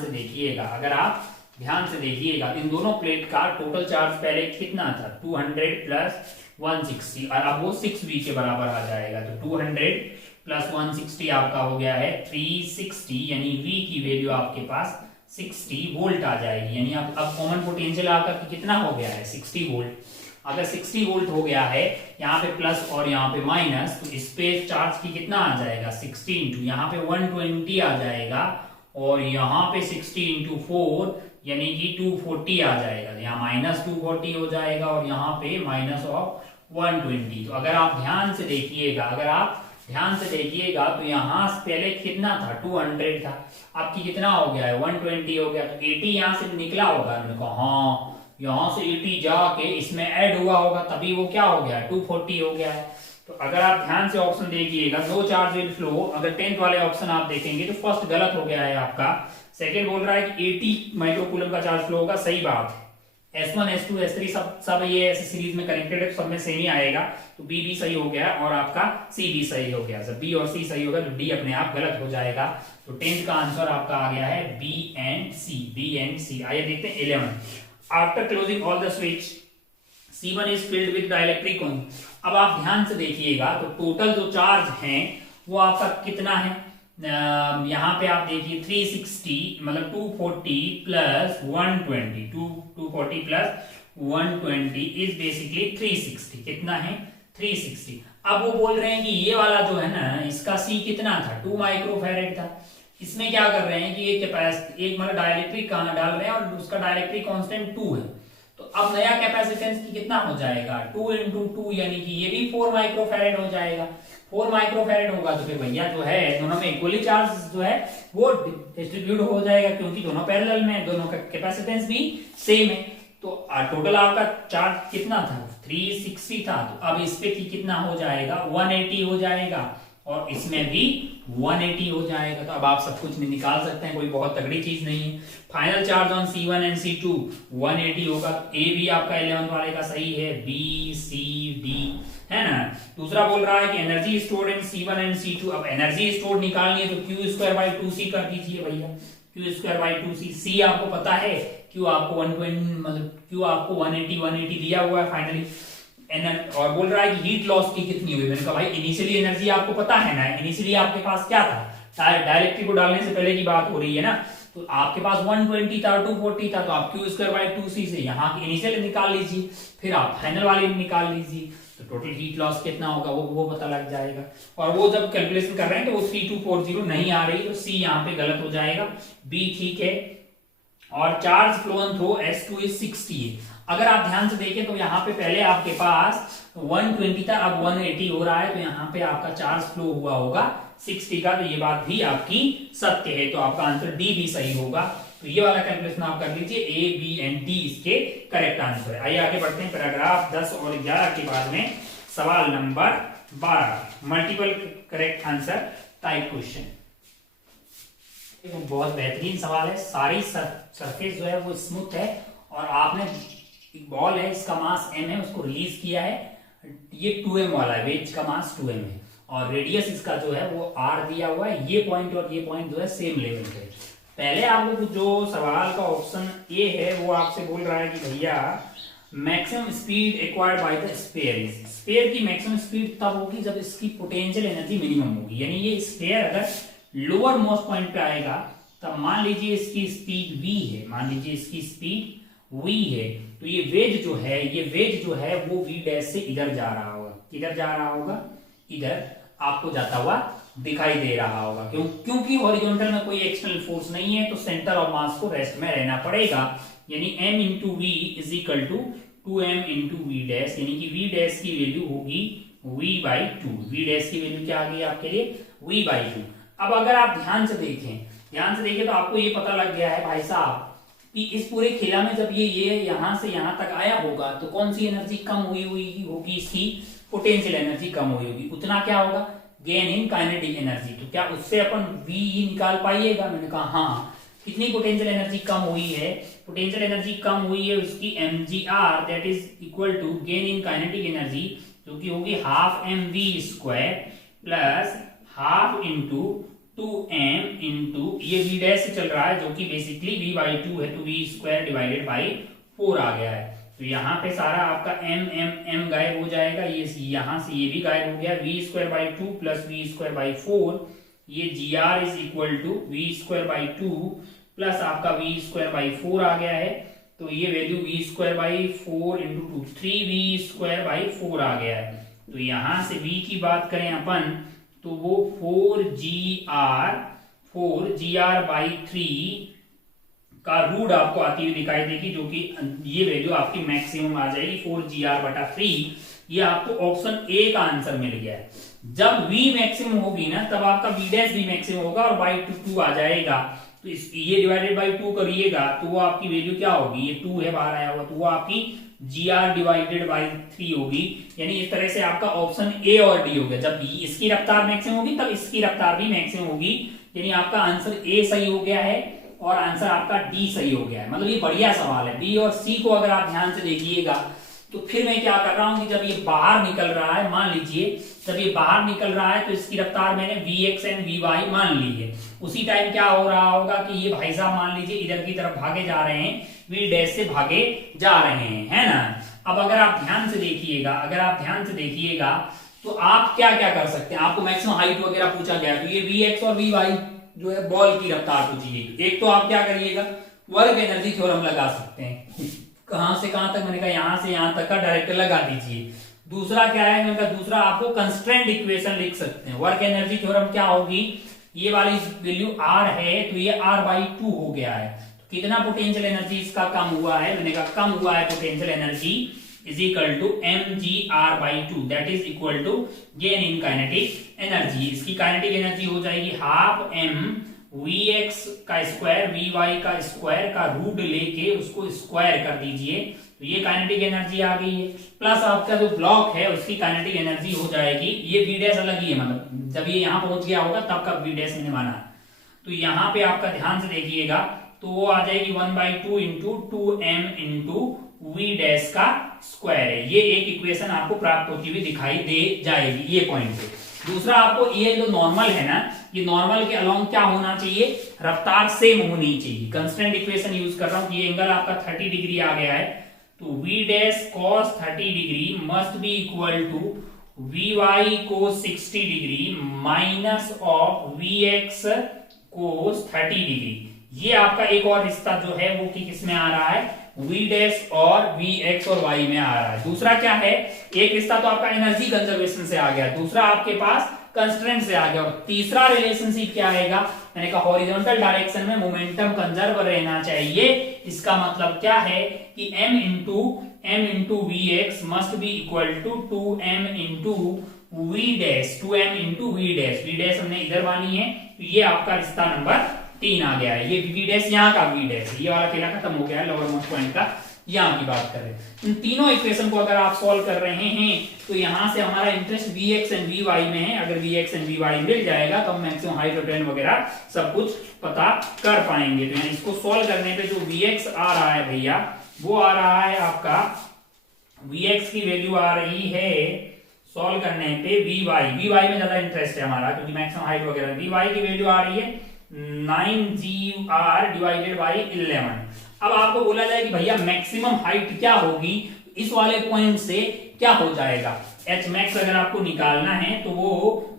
से देखिएगा इन दोनों प्लेट का टोटल चार्ज पहले कितना था, 200 प्लस 160, और अब वो 6v के बराबर आ जाएगा। तो 200 प्लस 160 आपका हो गया है 360, यानी v की वैल्यू आपके पास 60 वोल्ट आ जाएगी। यानी अब कॉमन पोटेंशियल आपका कितना हो गया है, 60 वोल्ट। अगर 60 वोल्ट हो गया है, यहाँ पे प्लस और यहाँ पे माइनस, तो इस पे चार्ज की कितना आ जाएगा, 60 इंटू यहाँ पे 120 आ जाएगा, और यहाँ पे 60 इंटू 4 यानी कि 240 आ जाएगा। यहाँ -240 हो जाएगा, और यहाँ पे -120। तो अगर आप ध्यान से देखिएगा तो यहाँ पहले कितना था, 200 था, आपकी कितना हो गया है, 120 हो गया। तो 80 यहाँ से निकला होगा, उन्होंने कहा हाँ, यहाँ से 80 जाके इसमें ऐड हुआ होगा, तभी वो क्या हो गया है, 240 हो गया है। तो अगर आप ध्यान से ऑप्शन देखिएगा, नो चार्ज विल फ्लो, अगर 10th वाले ऑप्शन आप देखेंगे तो फर्स्ट गलत हो गया है आपका, सेकंड बोल रहा है कि 80 माइक्रोकूलम का चार्ज फ्लो होगा, सही बात है। S1, S2, S3 सब ये ऐसे सीरीज में कनेक्टेड है, सब में सेम ही आएगा, तो बी भी सही हो गया और आपका सी भी सही हो गया। जब बी और सी सही होगा तो डी अपने आप गलत हो जाएगा। तो 10th का आंसर आपका आ गया है बी एंड सी। आइए देखते हैं 11। After closing all the switch C1 is filled with dielectric coil. अब आप ध्यान से देखिएगा तो टोटल जो चार्ज हैं वो आपका कितना है, यहाँ पे आप देखिए 360 मतलब 240 प्लस 120, 240 प्लस 120 इज बेसिकली 360। कितना है? 360। अब वो बोल रहे हैं कि ये वाला जो है ना, इसका C कितना था? 2 माइक्रोफैरेड था। इसमें क्या कर रहे हैं कि एक कैपेसिटी, एक मतलब डाइलेक्ट्रिक कहां डाल रहे हैं और उसका डाइलेक्ट्रिक कांस्टेंट 2 है। तो अब नया कैपेसिटेंस की कितना हो जाएगा? 2 into 2, यानी कि ये भी 4 माइक्रोफैरेड हो जाएगा। 4 माइक्रोफैरेड होगा तो फिर भैया जो है दोनों में इक्वली चार्ज जो है वो डिस्ट्रीब्यूट हो जाएगा, क्योंकि दोनों पैरेलल में, दोनों का कैपेसिटेंस भी सेम है। तो टोटल आपका चार्ज कितना था? 360 था। तो अब इस पे कितना हो जाएगा? 180 हो जाएगा, और इसमें भी 180 हो जाएगा। तो अब आप सब कुछ निकाल सकते हैं, कोई बहुत तगड़ी चीज नहीं है। Final charge on C1 and C2 180 होगा। ए भी आपका 11th वाले का सही है, B C D है ना। दूसरा बोल रहा है कि energy stored in C1 and C2। अब एनर्जी स्टोर्ड निकालनी है तो Q²/2C कर दीजिए भैया, Q²/2C। C आपको पता है, Q आपको 120 मतलब Q आपको 180 दिया हुआ है फाइनली। और बोल रहा है कि हीट लॉस की कितनी हुई। मैंने कहा भाई इनिशियली एनर्जी आपको पता है ना, इनिशियली आपके पास क्या था? डाइलेक्ट्रिक को डालने से पहले की बात हो रही है ना। तो आपके पास 120 था, 240 था, तो आप Q²/2C से यहाँ की इनिशियल निकाल लीजिए, फिर आप फाइनल वाली निकाल लीजिए, तो टोटल हीट लॉस कितना होगा वो पता लग जाएगा। और वो जब कैलकुलेशन कर रहे हैं तो वो 3240 नहीं आ रही, तो C यहाँ पे गलत हो जाएगा, B ठीक है। और charge flow on through S2 is 60 है। अगर आप ध्यान से देखें तो यहाँ पे पहले आपके पास 120 था, अब 180 हो रहा है, तो यहाँ पे आपका चार्ज फ्लो हुआ होगा 60 का। तो ये बात भी आपकी सत्य है, तो आपका आंसर डी भी सही होगा। तो ये वाला कैलकुलेशन आप कर लीजिए, ए बी एंड डी इसके करेक्ट आंसर है। आइए आगे बढ़ते हैं। पैराग्राफ 10 और 11 के बाद में सवाल number 12, multiple correct answer type question. बहुत बेहतरीन सवाल है। सारी सरफेस जो है वो स्मूथ है, और आपने एक बॉल है, इसका मास m है, उसको रिलीज किया है। ये 2m वाला है, वेज का मास 2m है, और रेडियस इसका जो है वो r दिया हुआ है। ये पॉइंट और ये पॉइंट जो है सेम लेवल पे। पहले आप लोग जो सवाल का ऑप्शन ए है वो आपसे बोल रहा है कि भैया maximum speed acquired by the sphere is. Sphere की मैक्सिमम स्पीड तब होगी जब इसकी पोटेंशियल एनर्जी मिनिमम होगी। यानी ये स्फीयर अगर लोअर मोस्ट पॉइंट पे आएगा, तब मान लीजिए इसकी स्पीड v है, मान लीजिए इसकी स्पीड v है, तो ये वेज जो है वो v डैश से इधर जा रहा होगा। किधर जा रहा होगा? इधर आपको जाता हुआ दिखाई दे रहा होगा। क्योंकि हॉरिजॉन्टल में कोई एक्सटर्नल फोर्स नहीं है, तो सेंटर ऑफ मास को रेस्ट में रहना पड़ेगा। यानी m into v is equal to 2m into v dash, यानी कि v डैश की वैल्यू होगी v/2। v डैश की वैल्यू क्या आ गई आपके लिए? v/2। अब अगर आप ध्यान से देखें तो आपको ये पता लग गया है भाई साहब कि इस पूरे खेला में जब ये यहां से यहां तक आया होगा, तो कौन सी एनर्जी कम हुई होगी? इसकी पोटेंशियल एनर्जी कम हुई होगी। उतना क्या होगा? Gain in kinetic energy. तो क्या उससे अपन v निकाल पाइएगा? मैंने कहा हाँ। कितनी पोटेंशियल एनर्जी कम हुई है? पोटेंशियल एनर्जी कम हुई है उसकी mgr, that is equal to gain in kinetic energy, जो कि होगी half mv² plus half into 2m into ये v डैश से चल रहा है, जो कि बेसिकली v/2 है, तो v² डिवाइडेड बाई 4 आ गया है। तो यहाँ पे सारा आपका m गायब हो जाएगा, ये यहाँ से ये भी गायब हो गया। v²/2 प्लस v²/4, ये gr is equal to v²/2 plus आपका v²/4 आ गया है। तो ये वैल्यू v²/4 इंटू 2, 3v²/4 आ गया है। तो यहाँ से v की बात करें अपन, तो वो 4gr/3 का रूट आपको आती हुई दिखाई देगी, जो कि ये वैल्यू आपकी मैक्सिमम आ जाएगी 4gr/3। ये आपको ऑप्शन ए का आंसर मिल गया है। जब v मैक्सिमम होगी ना, तब आपका v डैश भी मैक्सिमम होगा और बाई 2 आ जाएगा। तो ये डिवाइडेड बाई 2 करिएगा तो वो आपकी वैल्यू क्या होगी? ये 2 है बाहर आया हुआ, तो वो आपकी gr डिवाइडेड बाई 3 होगी। यानी इस तरह से आपका ऑप्शन ए और डी हो गया। जब इसकी रफ्तार मैक्सिमम होगी तब इसकी रफ्तार भी मैक्सिमम होगी। यानी आपका आंसर ए सही हो गया है और आंसर आपका डी सही हो गया है। मतलब ये बढ़िया सवाल है। बी और सी को अगर आप ध्यान से देखिएगा तो फिर मैं क्या कर रहा हूं कि जब ये बाहर निकल रहा है, मान लीजिए जब ये बाहर निकल रहा है तो इसकी रफ्तार मैंने vx एंड vy मान ली है। उसी टाइम क्या हो रहा होगा कि ये भाई साहब मान लीजिए इधर की तरफ भागे जा रहे हैं, v डैश से भागे जा रहे हैं, है ना। अब अगर आप ध्यान से देखिएगा तो आप क्या क्या कर सकते हैं। आपको मैक्सिमम हाइट वगैरह पूछा गया, तो ये vx और vy जो है बॉल की रफ्तार पूछी गई। एक तो आप क्या करिएगा, वर्क एनर्जी थ्योरम लगा सकते हैं। कहां से कहां तक, मैंने कहा यहां से यहां तक का डायरेक्ट लगा दीजिए। दूसरा क्या है, मैंने कहा दूसरा आपको कंस्ट्रेंट इक्वेशन लिख सकते हैं। वर्क एनर्जी थ्योरम क्या होगी, ये वाली वैल्यू R है तो ये R/2 हो गया है, तो कितना पोटेंशियल एनर्जी इसका कम हुआ है, मैंने कहा कम हुआ है potential energy is equal to mgR/2 that is equal to gain in kinetic energy. इसकी काइनेटिक एनर्जी हो जाएगी हाफ m vx का स्क्वायर vy का स्क्वायर का रूट लेके उसको स्क्वायर कर दीजिए, तो ये काइनेटिक एनर्जी आ गई है। प्लस आपका जो ब्लॉक है उसकी काइनेटिक एनर्जी हो जाएगी, ये v डैश अलग ही है, मतलब जब ये यहां पहुंच गया होगा तब का v डैश मैंने माना, तो यहां पे आपका ध्यान से देखिएगा तो वो आ जाएगी 1/2 into 2m into v dash का स्क्वायर है। ये एक इक्वेशन आपको प्राप्त होती हुई दिखाई दे जाएगी ये पॉइंट पे। दूसरा आपको ये जो नॉर्मल है ना, ये नॉर्मल के अलोंग क्या होना चाहिए, रफ्तार सेम होनी चाहिए। कंस्टेंट इक्वेशन यूज कर रहा हूं, ये एंगल आपका 30 डिग्री आ गया है, तो v dash cos 30 degree must be equal to vy cos 60 degree minus of vx cos 30 degree. ये आपका एक और रिश्ता जो है वो किस में आ रहा है, v डैश और vx और y में आ रहा है। दूसरा क्या है, एक रिश्ता तो आपका एनर्जी कंजर्वेशन से आ गया, दूसरा आपके पास कंस्ट्रेंट से आ गया, और तीसरा रिलेशनशिप क्या आएगा, मैंने कहा हॉरिजॉन्टल डायरेक्शन में मोमेंटम कंजर्व रहना चाहिए। इसका मतलब क्या है कि m इंटू vx must be equal to 2m into v dash, 2m into v dash हमने इधर मानी है, तो ये आपका रिश्ता नंबर 3 आ गया है। ये v डैश यहाँ का v डैश, ये वाला खेला खत्म हो गया है, लोअर मोस्ट पॉइंट का यहाँ की बात कर रहे हैं। इन तीनों इक्वेशन को अगर आप सॉल्व कर रहे हैं तो यहाँ से हमारा इंटरेस्ट vx एंड vy में है, अगर vx एंड vy मिल जाएगा तो हम मैक्सिमम हाइट और टेन वगैरह सब कुछ पता कर पाएंगे। तो इसको सॉल्व करने पे जो vx आ रहा है भैया, वो आ रहा है आपका, vx की वैल्यू आ रही है सॉल्व करने पे vy में ज्यादा इंटरेस्ट है हमारा क्योंकि मैक्सिमम हाइट वगैरह, vy की वैल्यू आ रही है 9gr डिवाइडेड बाई 11। अब आपको बोला जाए कि भैया मैक्सिमम हाइट क्या होगी, इस वाले पॉइंट से क्या हो जाएगा, h मैक्स अगर आपको निकालना है तो वो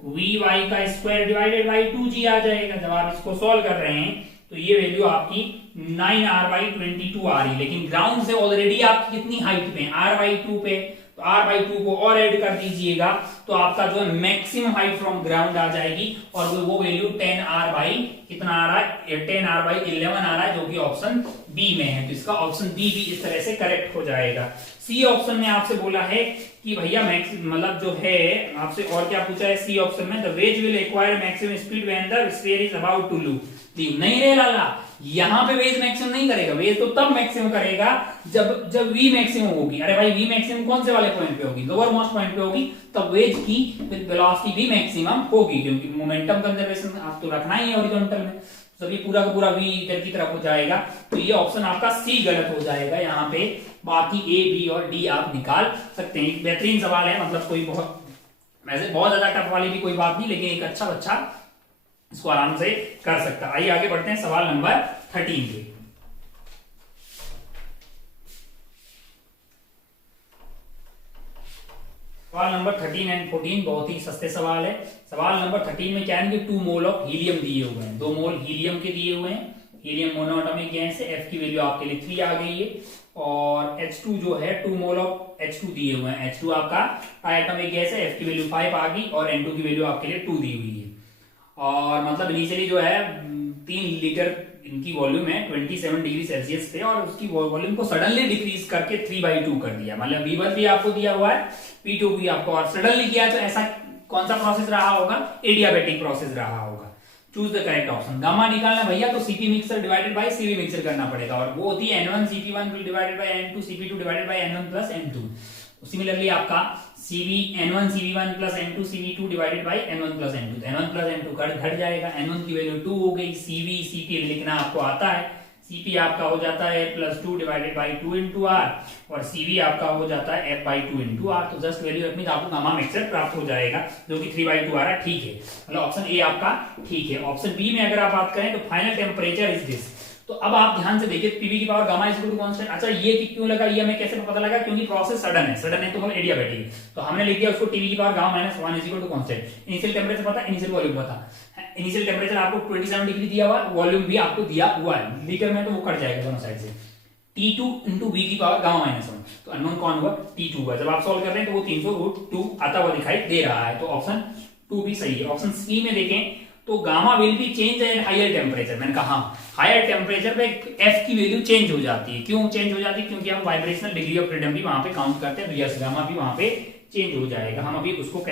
vy का स्क्वायर डिवाइडेड बाई 2g आ जाएगा। जब आप इसको सॉल्व कर रहे हैं तो ये वैल्यू आपकी 9r/22 आ रही, लेकिन ग्राउंड से ऑलरेडी आपकी कितनी हाइट पे, r/2 पे, तो r/2 को और ऐड कर दीजिएगा तो आपका जो है मैक्सिमम हाइट फ्रॉम ग्राउंड आ जाएगी, और वो वैल्यू 10r/ कितना आ रहा है, 10r/11 आ रहा है, जो कि ऑप्शन बी में है। तो इसका ऑप्शन बी भी इस तरह से करेक्ट हो जाएगा। सी ऑप्शन में आपसे बोला है कि भैया मतलब जो है आपसे और क्या पूछा है सी ऑप्शन में, the wedge will acquire maximum speed when the sphere is about to leave. नहीं रे लाला, यहां पे वेज मैक्सिमम नहीं करेगा, वेज तो तब मैक्सिमम करेगा जब v मैक्सिमम होगी। अरे भाई v मैक्सिमम कौन से वाले पॉइंट पे होगी, लोअर मोस्ट पॉइंट पे होगी, तब वेज की वेलोसिटी भी मैक्सिमम होगी, क्योंकि मोमेंटम कंजर्वेशन आप तो रखना ही है हॉरिजॉन्टल में, तो ये पूरा का पूरा v इधर की तरफ हो जाएगा। तो ये ऑप्शन आपका सी गलत हो जाएगा यहाँ पे, बाकी ए बी और डी आप निकाल सकते हैं। बेहतरीन सवाल है, मतलब कोई बहुत वैसे बहुत ज्यादा टफ वाली भी कोई बात नहीं, लेकिन एक अच्छा बच्चा इसको आराम से कर सकता। आइए आगे बढ़ते हैं सवाल नंबर 13 पे। सवाल नंबर 13 एंड 14 बहुत ही सस्ते सवाल है। सवाल नंबर 13 में क्या है कि 2 मोल ऑफ हीलियम दिए हुए हैं, 2 मोल हीलियम के दिए हुए हैं। हीलियम मोनोएटॉमिक गैस है, F की वैल्यू आपके लिए 3 आ गई है, और H2 जो है 2 मोल ऑफ H2 दिए हुए हैं। H2 आपका एटॉमिक गैस है, F की वैल्यू 5 आ गई, और N2 की वैल्यू आपके लिए 2 दी हुई है। और मतलब इनिशियली जो है 3 लीटर इनकी वॉल्यूम है 27 डिग्री सेल्सियस पे, और उसकी वॉल्यूम को सडनली डिक्रीज करके 3/2 कर दिया। मतलब V1 भी आपको दिया हुआ है, P2 भी आपको, और सडनली किया तो ऐसा कौन सा प्रोसेस रहा होगा, एडियाबैटिक प्रोसेस रहा होगा। Choose the correct option. Gamma निकालना भैया तो Cp mixer divided by Cv mixer करना पड़ेगा, और वो होती है N1 Cp1 divided by N2 Cp2 divided by N1 plus N2। Similarly आपका N1 Cv1 plus N2 Cv2 divided by N1 plus N2, N1 plus N2 घट जाएगा, N1 की वैल्यू 2 हो गई, Cp लिखना आपको आता है, Cp आपका हो जाता है +2 डिवाइडेड बाय 2 इंटू आर, और Cv आपका हो जाता है F/2 इंटू आर। तो जस्ट वैल्यू रखनी तो आपको गामा मिक्सर प्राप्त हो जाएगा, जो कि 3/2 आ रहा है, ठीक है। मतलब ऑप्शन ए आपका ठीक है। ऑप्शन बी में अगर आप बात करें तो फाइनल टेम्परेचर इज दिस। तो अब आप ध्यान से देखिए, पीवी की power gamma is equal to constant. अच्छा ये क्यों लगा, ये हमें कैसे पता लगा, क्योंकि प्रोसेस सडन है तो हम एडियाबैटिक है, तो हमने लिख दिया उसको टीवी की power gamma -1 is equal to constant. Initial temperature पता, इनिशियल वॉल्यूम पता, इनिशियल टेंपरेचर आपको 27 डिग्री दिया हुआ, वॉल्यूम भी आपको दिया हुआ है, लीटर में तो वो कट जाएगा दोनों साइड से। T2 इंटू वी की पावर गामा -1, तो अननोन कौन हुआ, T2 हुआ। जब आप सॉल्व कर रहे हैं तो वो 300√2 आता हुआ दिखाई दे रहा है, तो ऑप्शन 2 भी सही है। ऑप्शन सी में देखें तो gamma will be change at higher temperature, मैंने कहा हायर टेम्परेचर पे एफ की वैल्यू चेंज हो जाती है। क्यों चेंज हो जाती है, क्योंकि हम वाइब्रेशनल डिग्री ऑफ फ्रीडम भी वहां पे काउंट करते हैं, तो यस गामा भी वहां पे चेंज हो जाएगा। हम अभी उसको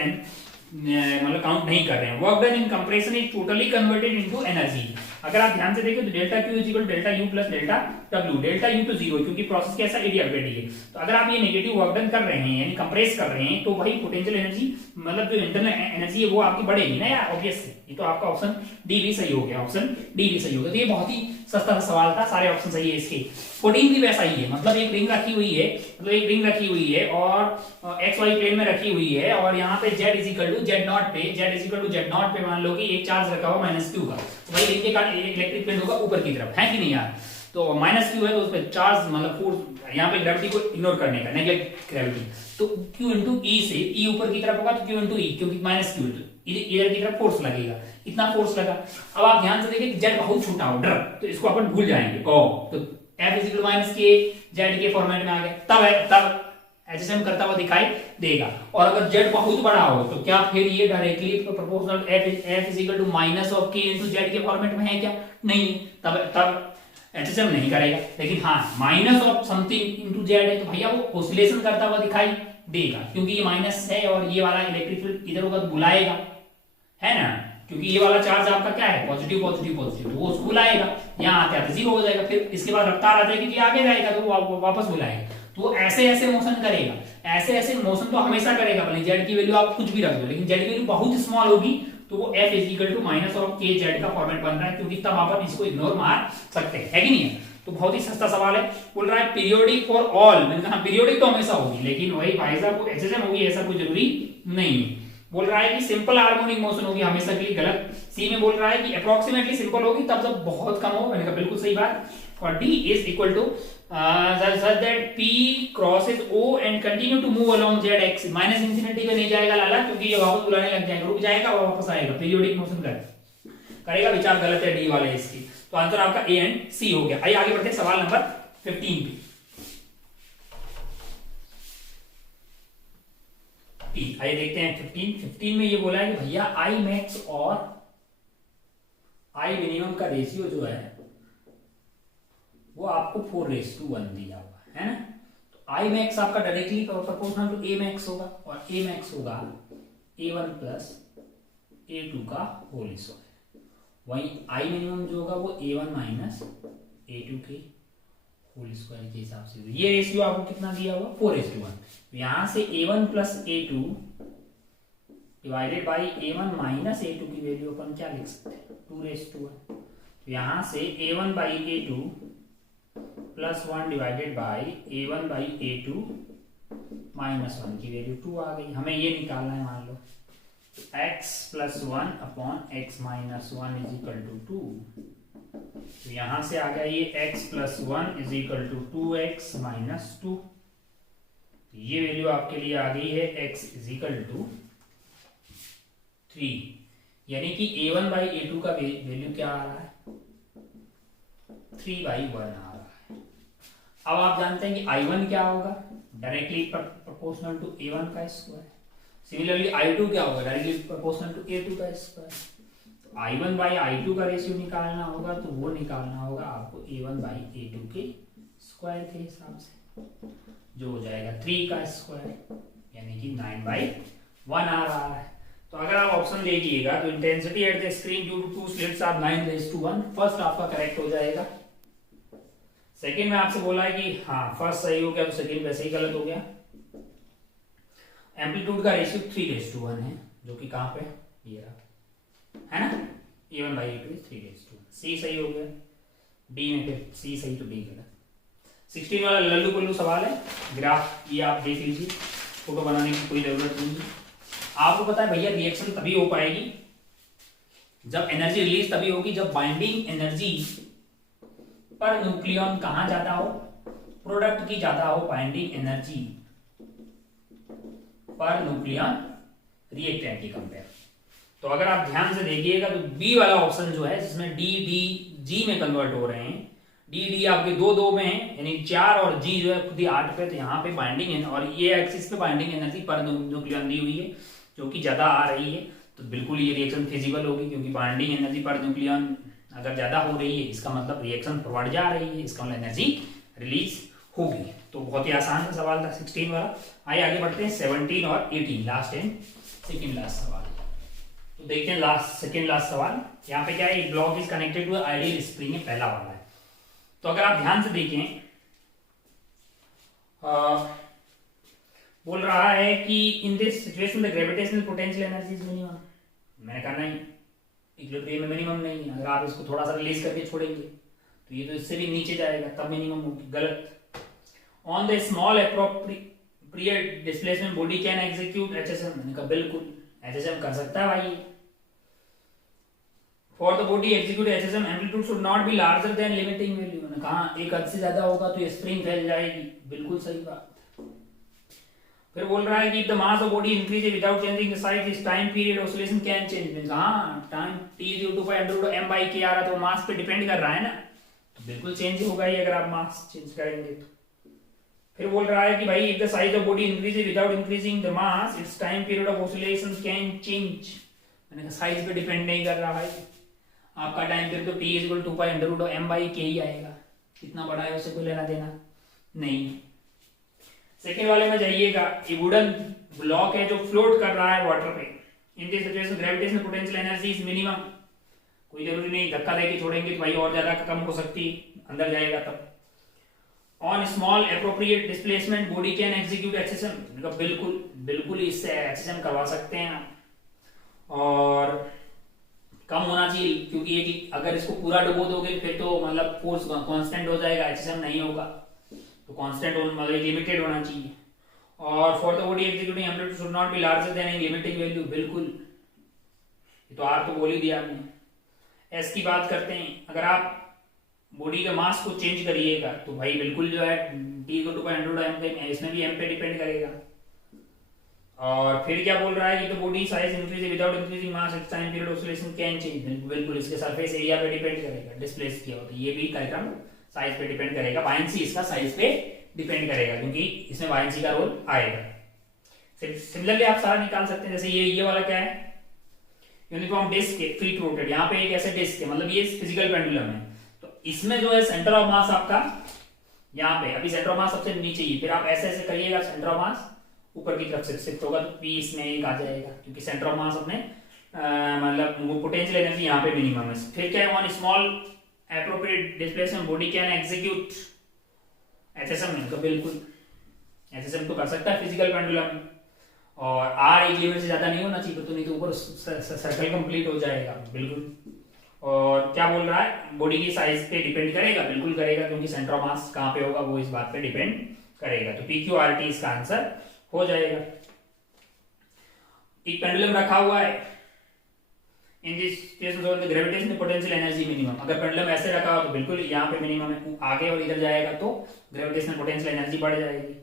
मतलब काउंट नहीं कर रहे हैं। Work done in compression is totally converted into energy. अगर आप ध्यान से देखें तो delta Q is equal delta U plus delta W. Delta U तो जीरो, क्योंकि प्रोसेस कैसा एडियाबेटिक है। तो अगर आप ये नेगेटिव वर्क डन कर रहे हैं यानी कंप्रेस कर रहे हैं, तो भाई पोटेंशियल एनर्जी मतलब जो इंटरनल एनर्जी है वो आपकी बढ़ेगी ना यार, ऑब्वियस। ये तो आपका ऑप्शन डी भी सही हो गया, ऑप्शन डी भी सही हो गया। तो ये बहुत ही सस्ता सवाल था, सारे ऑप्शन सही है इसके। 14 भी वैसा ही है, मतलब एक रिंग रखी हुई है, मतलब एक रिंग रखी हुई है और एक्स वाई प्लेन में रखी हुई है, और यहाँ पे z is equal to z naught पे, z is equal to z naught पे मान लो कि एक चार्ज रखा हुआ -q का, तो भाई रिंग के कारण इलेक्ट्रिक फील्ड होगा ऊपर की तरफ, है कि नहीं यार। तो -q है तो उस पर चार्ज मतलब फोर्स यहाँ पे ग्रेविटी को इग्नोर करने का, नेगेटिव ग्रेविटी, तो q इंटू ई से, ई ऊपर की तरफ होगा तो q इंटू ई, क्योंकि -q इधर की तरफ फोर्स लगेगा, इतना फोर्स लगा। अब आप ध्यान से देखिए जेड बहुत छोटा हो डर, तो इसको अपन भूल जाएंगे, तो F इज इक्वल माइनस के जेड के फॉर्मेट में आ गया, तब एचएसएम करता हुआ दिखाई देगा। और अगर जेड बहुत बड़ा हो तो क्या फिर ये directly proportional F is equal to minus of k into z के फॉर्मेट में है क्या, नहीं, तब एचएसएम नहीं करेगा। लेकिन हाँ minus of something into Z है तो भैया वो ऑसिलेशन करता हुआ दिखाई देगा, क्योंकि ये माइनस है और ये वाला इलेक्ट्रिक फील्ड इधर होगा तो बुलाएगा, है ना, क्योंकि ये वाला चार्ज आपका क्या है, पॉजिटिव पॉजिटिव पॉजिटिव, तो वो उसको बुलाएगा, यहाँ आते आते जीरो हो जाएगा, फिर इसके बाद रफ्तार आ जाएगी, आगे जाएगा तो वो वापस बुलाएगा। तो ऐसे ऐसे मोशन करेगा, ऐसे ऐसे मोशन तो हमेशा करेगा, भले जेड की वैल्यू आप कुछ भी रख दो, लेकिन जेड की वैल्यू बहुत स्मॉल होगी तो वो F is equal to minus of k z का फॉर्मेट बन रहा है, क्योंकि तब आप इसको इग्नोर मार सकते हैं, है कि नहीं है। तो बहुत ही सस्ता सवाल है। बोल रहा है पीरियोडिक फॉर ऑल, मैंने कहा पीरियोडिक तो हमेशा होगी, लेकिन वही भाई साहब को एचएसएम होगी ऐसा कोई जरूरी नहीं है। बोल रहा है कि सिंपल हार्मोनिक मोशन होगी हमेशा के लिए, गलत। सी में बोल रहा है कि अप्रोक्सीमेटली सिंपल होगी तब जब बहुत कम हो, मैंने कहा बिल्कुल सही बात। और D is equal to such that P crosses O and continue to move along ZX, minus infinity पे नहीं जाएगा लाला, क्योंकि ये वापस बुलाने लग जाएगा, रुक जाएगा और वापस आएगा, पीरियोडिक मोशन करेगा। विचार गलत है डी वाले इसकी, तो आंसर आपका ए एंड सी हो गया। आइए आगे बढ़ते हैं सवाल नंबर 15 पे। आइए देखते हैं 15 में ये बोला है कि भैया आई मैक्स और आई मिनिमम का रेशियो जो है वो आपको 4:1 दिया हुआ है ना। तो आई मैक्स आपका directly proportional to A max होगा, और ए मैक्स होगा A1 प्लस A2 का होल स्क्वायर। वहीं आई मिनिमम जो होगा वो A1 माइनस A2 के होल स्क्वायर के हिसाब से। ये रेशियो आपको कितना दिया हुआ 4:1। यहां से A1 plus A2 divided by A1 minus A2 की वैल्यू अपन क्या लिख सकते हैं 2:1। यहां से A1 by A2 plus 1 divided by A1 by A2 minus 1 की वैल्यू 2 आ गई। हमें ये निकालना है, मान लो x plus 1 upon x minus 1 is equal to 2। तो यहां से आ गया ये x plus 1 is equal to 2x minus 2। ये वैल्यू आपके लिए आ गई है x इज इक्वल टू 3, यानी कि A1 बाई A2 का वैल्यू क्या आ रहा है 3/1 आ रहा है। अब आप जानते हैं कि I1 क्या होगा, डायरेक्टली प्रोपोर्शनल टू A1 का स्क्वायर। सिमिलरली I2 क्या होगा, डायरेक्टली प्रोपोर्शनल टू A2 का स्क्वायर। तो I1 बाई I2 का रेशियो निकालना होगा, तो वो निकालना होगा आपको A1 बाई A2 के स्क्वायर के हिसाब से, जो हो जाएगा 3 का स्क्वायर, यानी कि 9/1 आ रहा है। तो अगर आप ऑप्शन देखिएगा तो intensity at the screen due to 2 slits are 9:1। First आपका करेक्ट हो जाएगा। सेकंड में आपसे बोला है कि हाँ फर्स्ट सही हो गया, तो सेकंड वैसे ही गलत हो गया। एम्पलीट्यूड का रेशियो 3:1 है, जो कि कहां पे ये रहा, है ना, A1 बाई A2 3:1। सी सही हो गया। डी में फिर सी सही तो डी गलत। 16 वाला लल्लू पल्लू सवाल है, ग्राफ ये आप देख लीजिए, फोटो बनाने की कोई जरूरत नहीं है। आपको पता है भैया रिएक्शन तभी हो पाएगी जब एनर्जी रिलीज तभी होगी जब बाइंडिंग एनर्जी पर न्यूक्लियन कहां ज्यादा हो, प्रोडक्ट की ज्यादा हो, binding energy per nucleon reactant की कंपेयर। तो अगर आप ध्यान से देखिएगा तो बी वाला ऑप्शन जो है जिसमें डी डी जी में कन्वर्ट हो रहे हैं, डी डी आपके दो दो में है, यानी 4 और जी जो है खुद ही 8 पे, तो यहाँ पे बाइंडिंग है और ये एक्सिस पे बाइंडिंग एनर्जी पर न्यूक्लियन दी हुई है जो कि ज्यादा आ रही है, तो बिल्कुल ये रिएक्शन फिजिबल होगी, क्योंकि बाइंडिंग एनर्जी पर न्यूक्लियन अगर ज्यादा हो रही है इसका मतलब रिएक्शन फॉरवर्ड जा रही है, इसका मतलब एनर्जी रिलीज होगी। तो बहुत ही आसान सा सवाल था 16 वाला। आइए आगे बढ़ते हैं 17 और 18, लास्ट एंड सेकेंड लास्ट सवाल। तो देखते हैं लास्ट सेकेंड लास्ट सवाल। यहाँ पे क्या है, block is connected to ideal spring है, पहला वाला है। तो अगर आप ध्यान से देखें, बोल रहा है कि in this situation the gravitational potential energy is minimum. मैंने कहा नहीं, इक्विलिब्रियम में मिनिमम नहीं है। अगर आप इसको थोड़ा सा रिलीज करके छोड़ेंगे तो ये तो इससे भी नीचे जाएगा, तब मिनिमम होगी। गलत। On the small appropriate displacement body can execute HSM. मैंने कहा बिल्कुल एचएसएम कर सकता है भाई। For the body execute HSM amplitude should not be larger than limiting value. मैंने कहा एक हद से ज्यादा होगा तो ये स्प्रिंग फैल जाएगी, बिल्कुल सही बात। फिर बोल रहा है कि the mass of body increase without changing the size is time period oscillation can change. मैंने कहा time T is equal to m/k आ रहा, तो मास पे डिपेंड कर रहा है ना, तो बिल्कुल चेंज होगा ही अगर आप मास चेंज करेंगे तो। फिर बोल रहा है कि भाई if the size of body increases without increasing the mass its time period of oscillation can change. मैंने कहा साइज पे डिपेंड नहीं कर रहा भाई, आपका टाइम पीरियड तो t is equal to m/k ही आएगा। कितना बड़ा है उससे कोई लेना देना नहीं। सेकेंड वाले में जाइएगा, ये वुडन ब्लॉक है जो फ्लोट कर रहा है वाटर पे। In this situation gravitational potential energy is minimum. कोई जरूरी नहीं धक्का देके छोड़ेंगे तो भाई और ज्यादा कम हो सकती है, अंदर जाएगा तब। On small appropriate displacement body can execute HSM. बिल्कुल बिल्कुल इससे एचएसएम करवा सकते हैं आप, और कम होना चाहिए, क्योंकि ये अगर इसको पूरा डुबो दोगे फिर तो मतलब फोर्स कांस्टेंट हो जाएगा, एचएसएम नहीं होगा, तो कांस्टेंट मतलब लिमिटेड होना चाहिए। और for the body executing amplitude should not be larger than limiting value. बिल्कुल, ये तो आर तो बोल ही दिया आपने। एस की बात करते हैं, अगर आप बॉडी के मास को चेंज करिएगा तो भाई बिल्कुल जो है टी इक्वल टू m, इसमें भी m पे डिपेंड करेगा। और फिर क्या बोल रहा है कि तो body size increase without increasing mass at time period oscillation can change. बिल्कुल इसके सरफेस एरिया पे डिपेंड करेगा, डिस्प्लेस किया हो तो ये भी कार्यक्रम साइज पे डिपेंड करेगा। बायंसी इसका साइज पे डिपेंड करेगा, क्योंकि इसमें बायंसी का रोल आएगा। सिमिलरली आप सारा निकाल सकते हैं, जैसे ये वाला क्या है, यूनिफॉर्म डिस्क है, फीट रोटेड। यहाँ पे एक ऐसे डिस्क है, मतलब ये फिजिकल पेंडुलम है, तो इसमें जो है सेंटर ऑफ मास आपका यहाँ पे, अभी सेंटर ऑफ मास सबसे नीचे ही, फिर आप ऐसे ऐसे करिएगा सेंटर ऑफ मास ऊपर की तरफ से शिफ्ट होगा, तो पी इसमें एक आ जाएगा, क्योंकि सेंटर ऑफ मास अपने मतलब पोटेंशियल एनर्जी यहाँ पे मिनिमम है। फिर क्या है, on small appropriate displacement body can execute HSM. तो बिल्कुल एचएसएम तो कर सकता है फिजिकल पेंडुलम, और आर एक लिमिट से ज्यादा नहीं होना चाहिए, तो नहीं तो ऊपर सर्कल कंप्लीट हो जाएगा। बिल्कुल। और क्या बोल रहा है, बॉडी की साइज पे डिपेंड करेगा, बिल्कुल करेगा, क्योंकि सेंटर ऑफ मास कहाँ पे होगा वो इस बात पे डिपेंड करेगा। तो PQRT इसका आंसर हो जाएगा। एक पेंडुलम रखा हुआ है, in this case the gravitational potential energy minimum. अगर पेंडुलम ऐसे रखा हो तो बिल्कुल यहाँ पे मिनिमम है, आगे और इधर जाएगा तो ग्रेविटेशनल पोटेंशियल एनर्जी बढ़ जाएगी।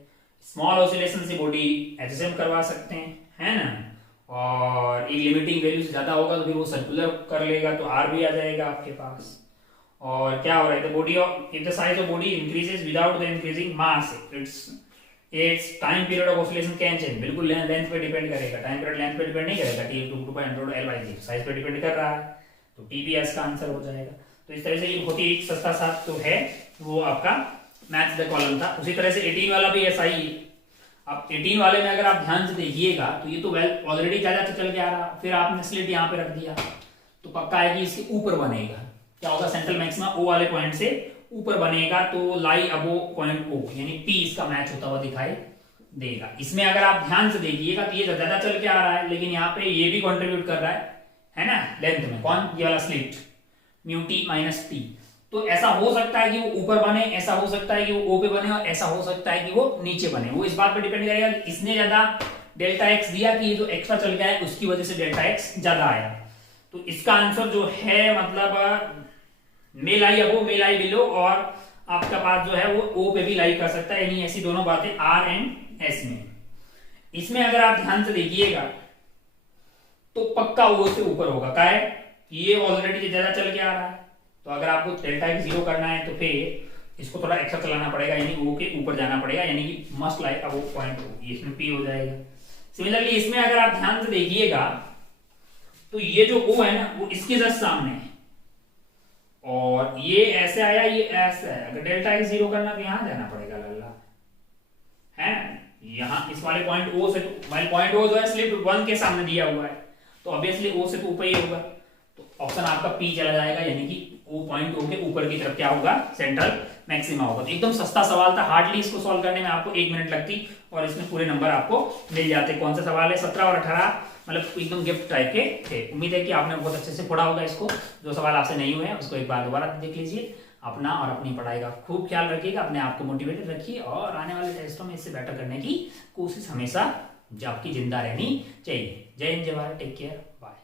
स्मॉल ऑसिलेशन से बॉडी एचएसएम करवा सकते हैं, है ना, और एक लिमिटिंग वैल्यू से ज्यादा होगा तो फिर वो सर्कुलर कर लेगा, तो आर भी आ जाएगा आपके पास। और क्या हो रहा है, तो body if the size of body increases without the increasing mass its time period of oscillation can change. बिल्कुल लेंथ पे डिपेंड करेगा, टाइम पीरियड लेंथ पे डिपेंड नहीं करेगा, T two two L/G size पे डिपेंड कर रहा है, तो TPS का आंसर हो जाएगा। तो इस तरह से ये बहुत ही सस्ता सा तो है वो आपका मैथ्स द कॉलम था। उसी तरह से 18 वाला भी ऐसा ही है। अब 18 वाले में अगर आप ध्यान से देखिएगा तो ये तो वेल ऑलरेडी ज्यादा चल के आ रहा, फिर आपने स्लिट यहाँ पे रख दिया तो पक्का है कि इसके ऊपर बनेगा। क्या होगा, सेंट्रल मैक्सिमा O वाले पॉइंट से ऊपर बनेगा, तो लाई अबो पॉइंट O, यानी P इसका मैच होता हुआ दिखाई देगा। इसमें अगर आप ध्यान से देखिएगा तो ये ज्यादा चल के आ रहा है, लेकिन यहाँ पे ये भी कंट्रीब्यूट कर रहा है ना लेंथ में। कौन, ये वाला स्लिट μt माइनस टी। तो ऐसा हो सकता है कि वो ऊपर बने, ऐसा हो सकता है कि वो O पे बने, और ऐसा हो सकता है कि वो नीचे बने। वो इस बात पे डिपेंड करेगा कि इसने ज्यादा डेल्टा एक्स दिया कि ये जो एक्स्ट्रा चल गया है उसकी वजह से डेल्टा एक्स ज्यादा आया। तो इसका आंसर जो है मतलब मे लाई अबो मे लाई बिलो, और आपका पास जो है वो O पे भी लाई कर सकता है, यानी ऐसी दोनों बातें R एंड S में। इसमें अगर आप ध्यान से देखिएगा तो पक्का O से ऊपर होगा। क्या है, ये ऑलरेडी ज्यादा चल के आ रहा है, तो अगर आपको डेल्टा एक्स 0 करना है तो फिर इसको थोड़ा एक्स्ट्रा चलाना पड़ेगा, यानी ओ के ऊपर जाना पड़ेगा, यानी कि मस्ट लाइक अब वो पॉइंट होगी, इसमें पी हो जाएगा। सिमिलरली इसमें अगर आप ध्यान से देखिएगा तो ये जो ओ है ना वो इसके जस्ट सामने है, और ये ऐसे आया, ये ऐसे है। अगर डेल्टा एक्स 0 करना तो यहां जाना पड़ेगा लल्ला, है यहाँ इस वाले पॉइंट ओ से, पॉइंट ओ जो है स्लिप 1 के सामने दिया हुआ है, तो ऑब्वियसली ओ से तो ऊपर ही होगा, तो ऑप्शन आपका पी चला जाएगा, यानी कि ओ पॉइंट ओ के ऊपर की तरफ क्या होगा, सेंट्रल मैक्सिमा होगा। तो एकदम सस्ता सवाल था, हार्डली इसको सॉल्व करने में आपको 1 मिनट लगती और इसमें पूरे नंबर आपको मिल जाते। कौन सा सवाल है, 17 और 18, मतलब एकदम गिफ्ट टाइप के थे। उम्मीद है कि आपने बहुत अच्छे से पढ़ा होगा इसको। जो सवाल आपसे नहीं हुए हैं उसको एक बार दोबारा देख लीजिए। अपना और अपनी पढ़ाई का खूब ख्याल रखिएगा, अपने आप को मोटिवेटेड रखिए और आने वाले टेस्टों में इससे बेटर करने की कोशिश हमेशा आपकी जिंदा रहनी चाहिए। जय हिंद, जय भारत, टेक केयर, बाय।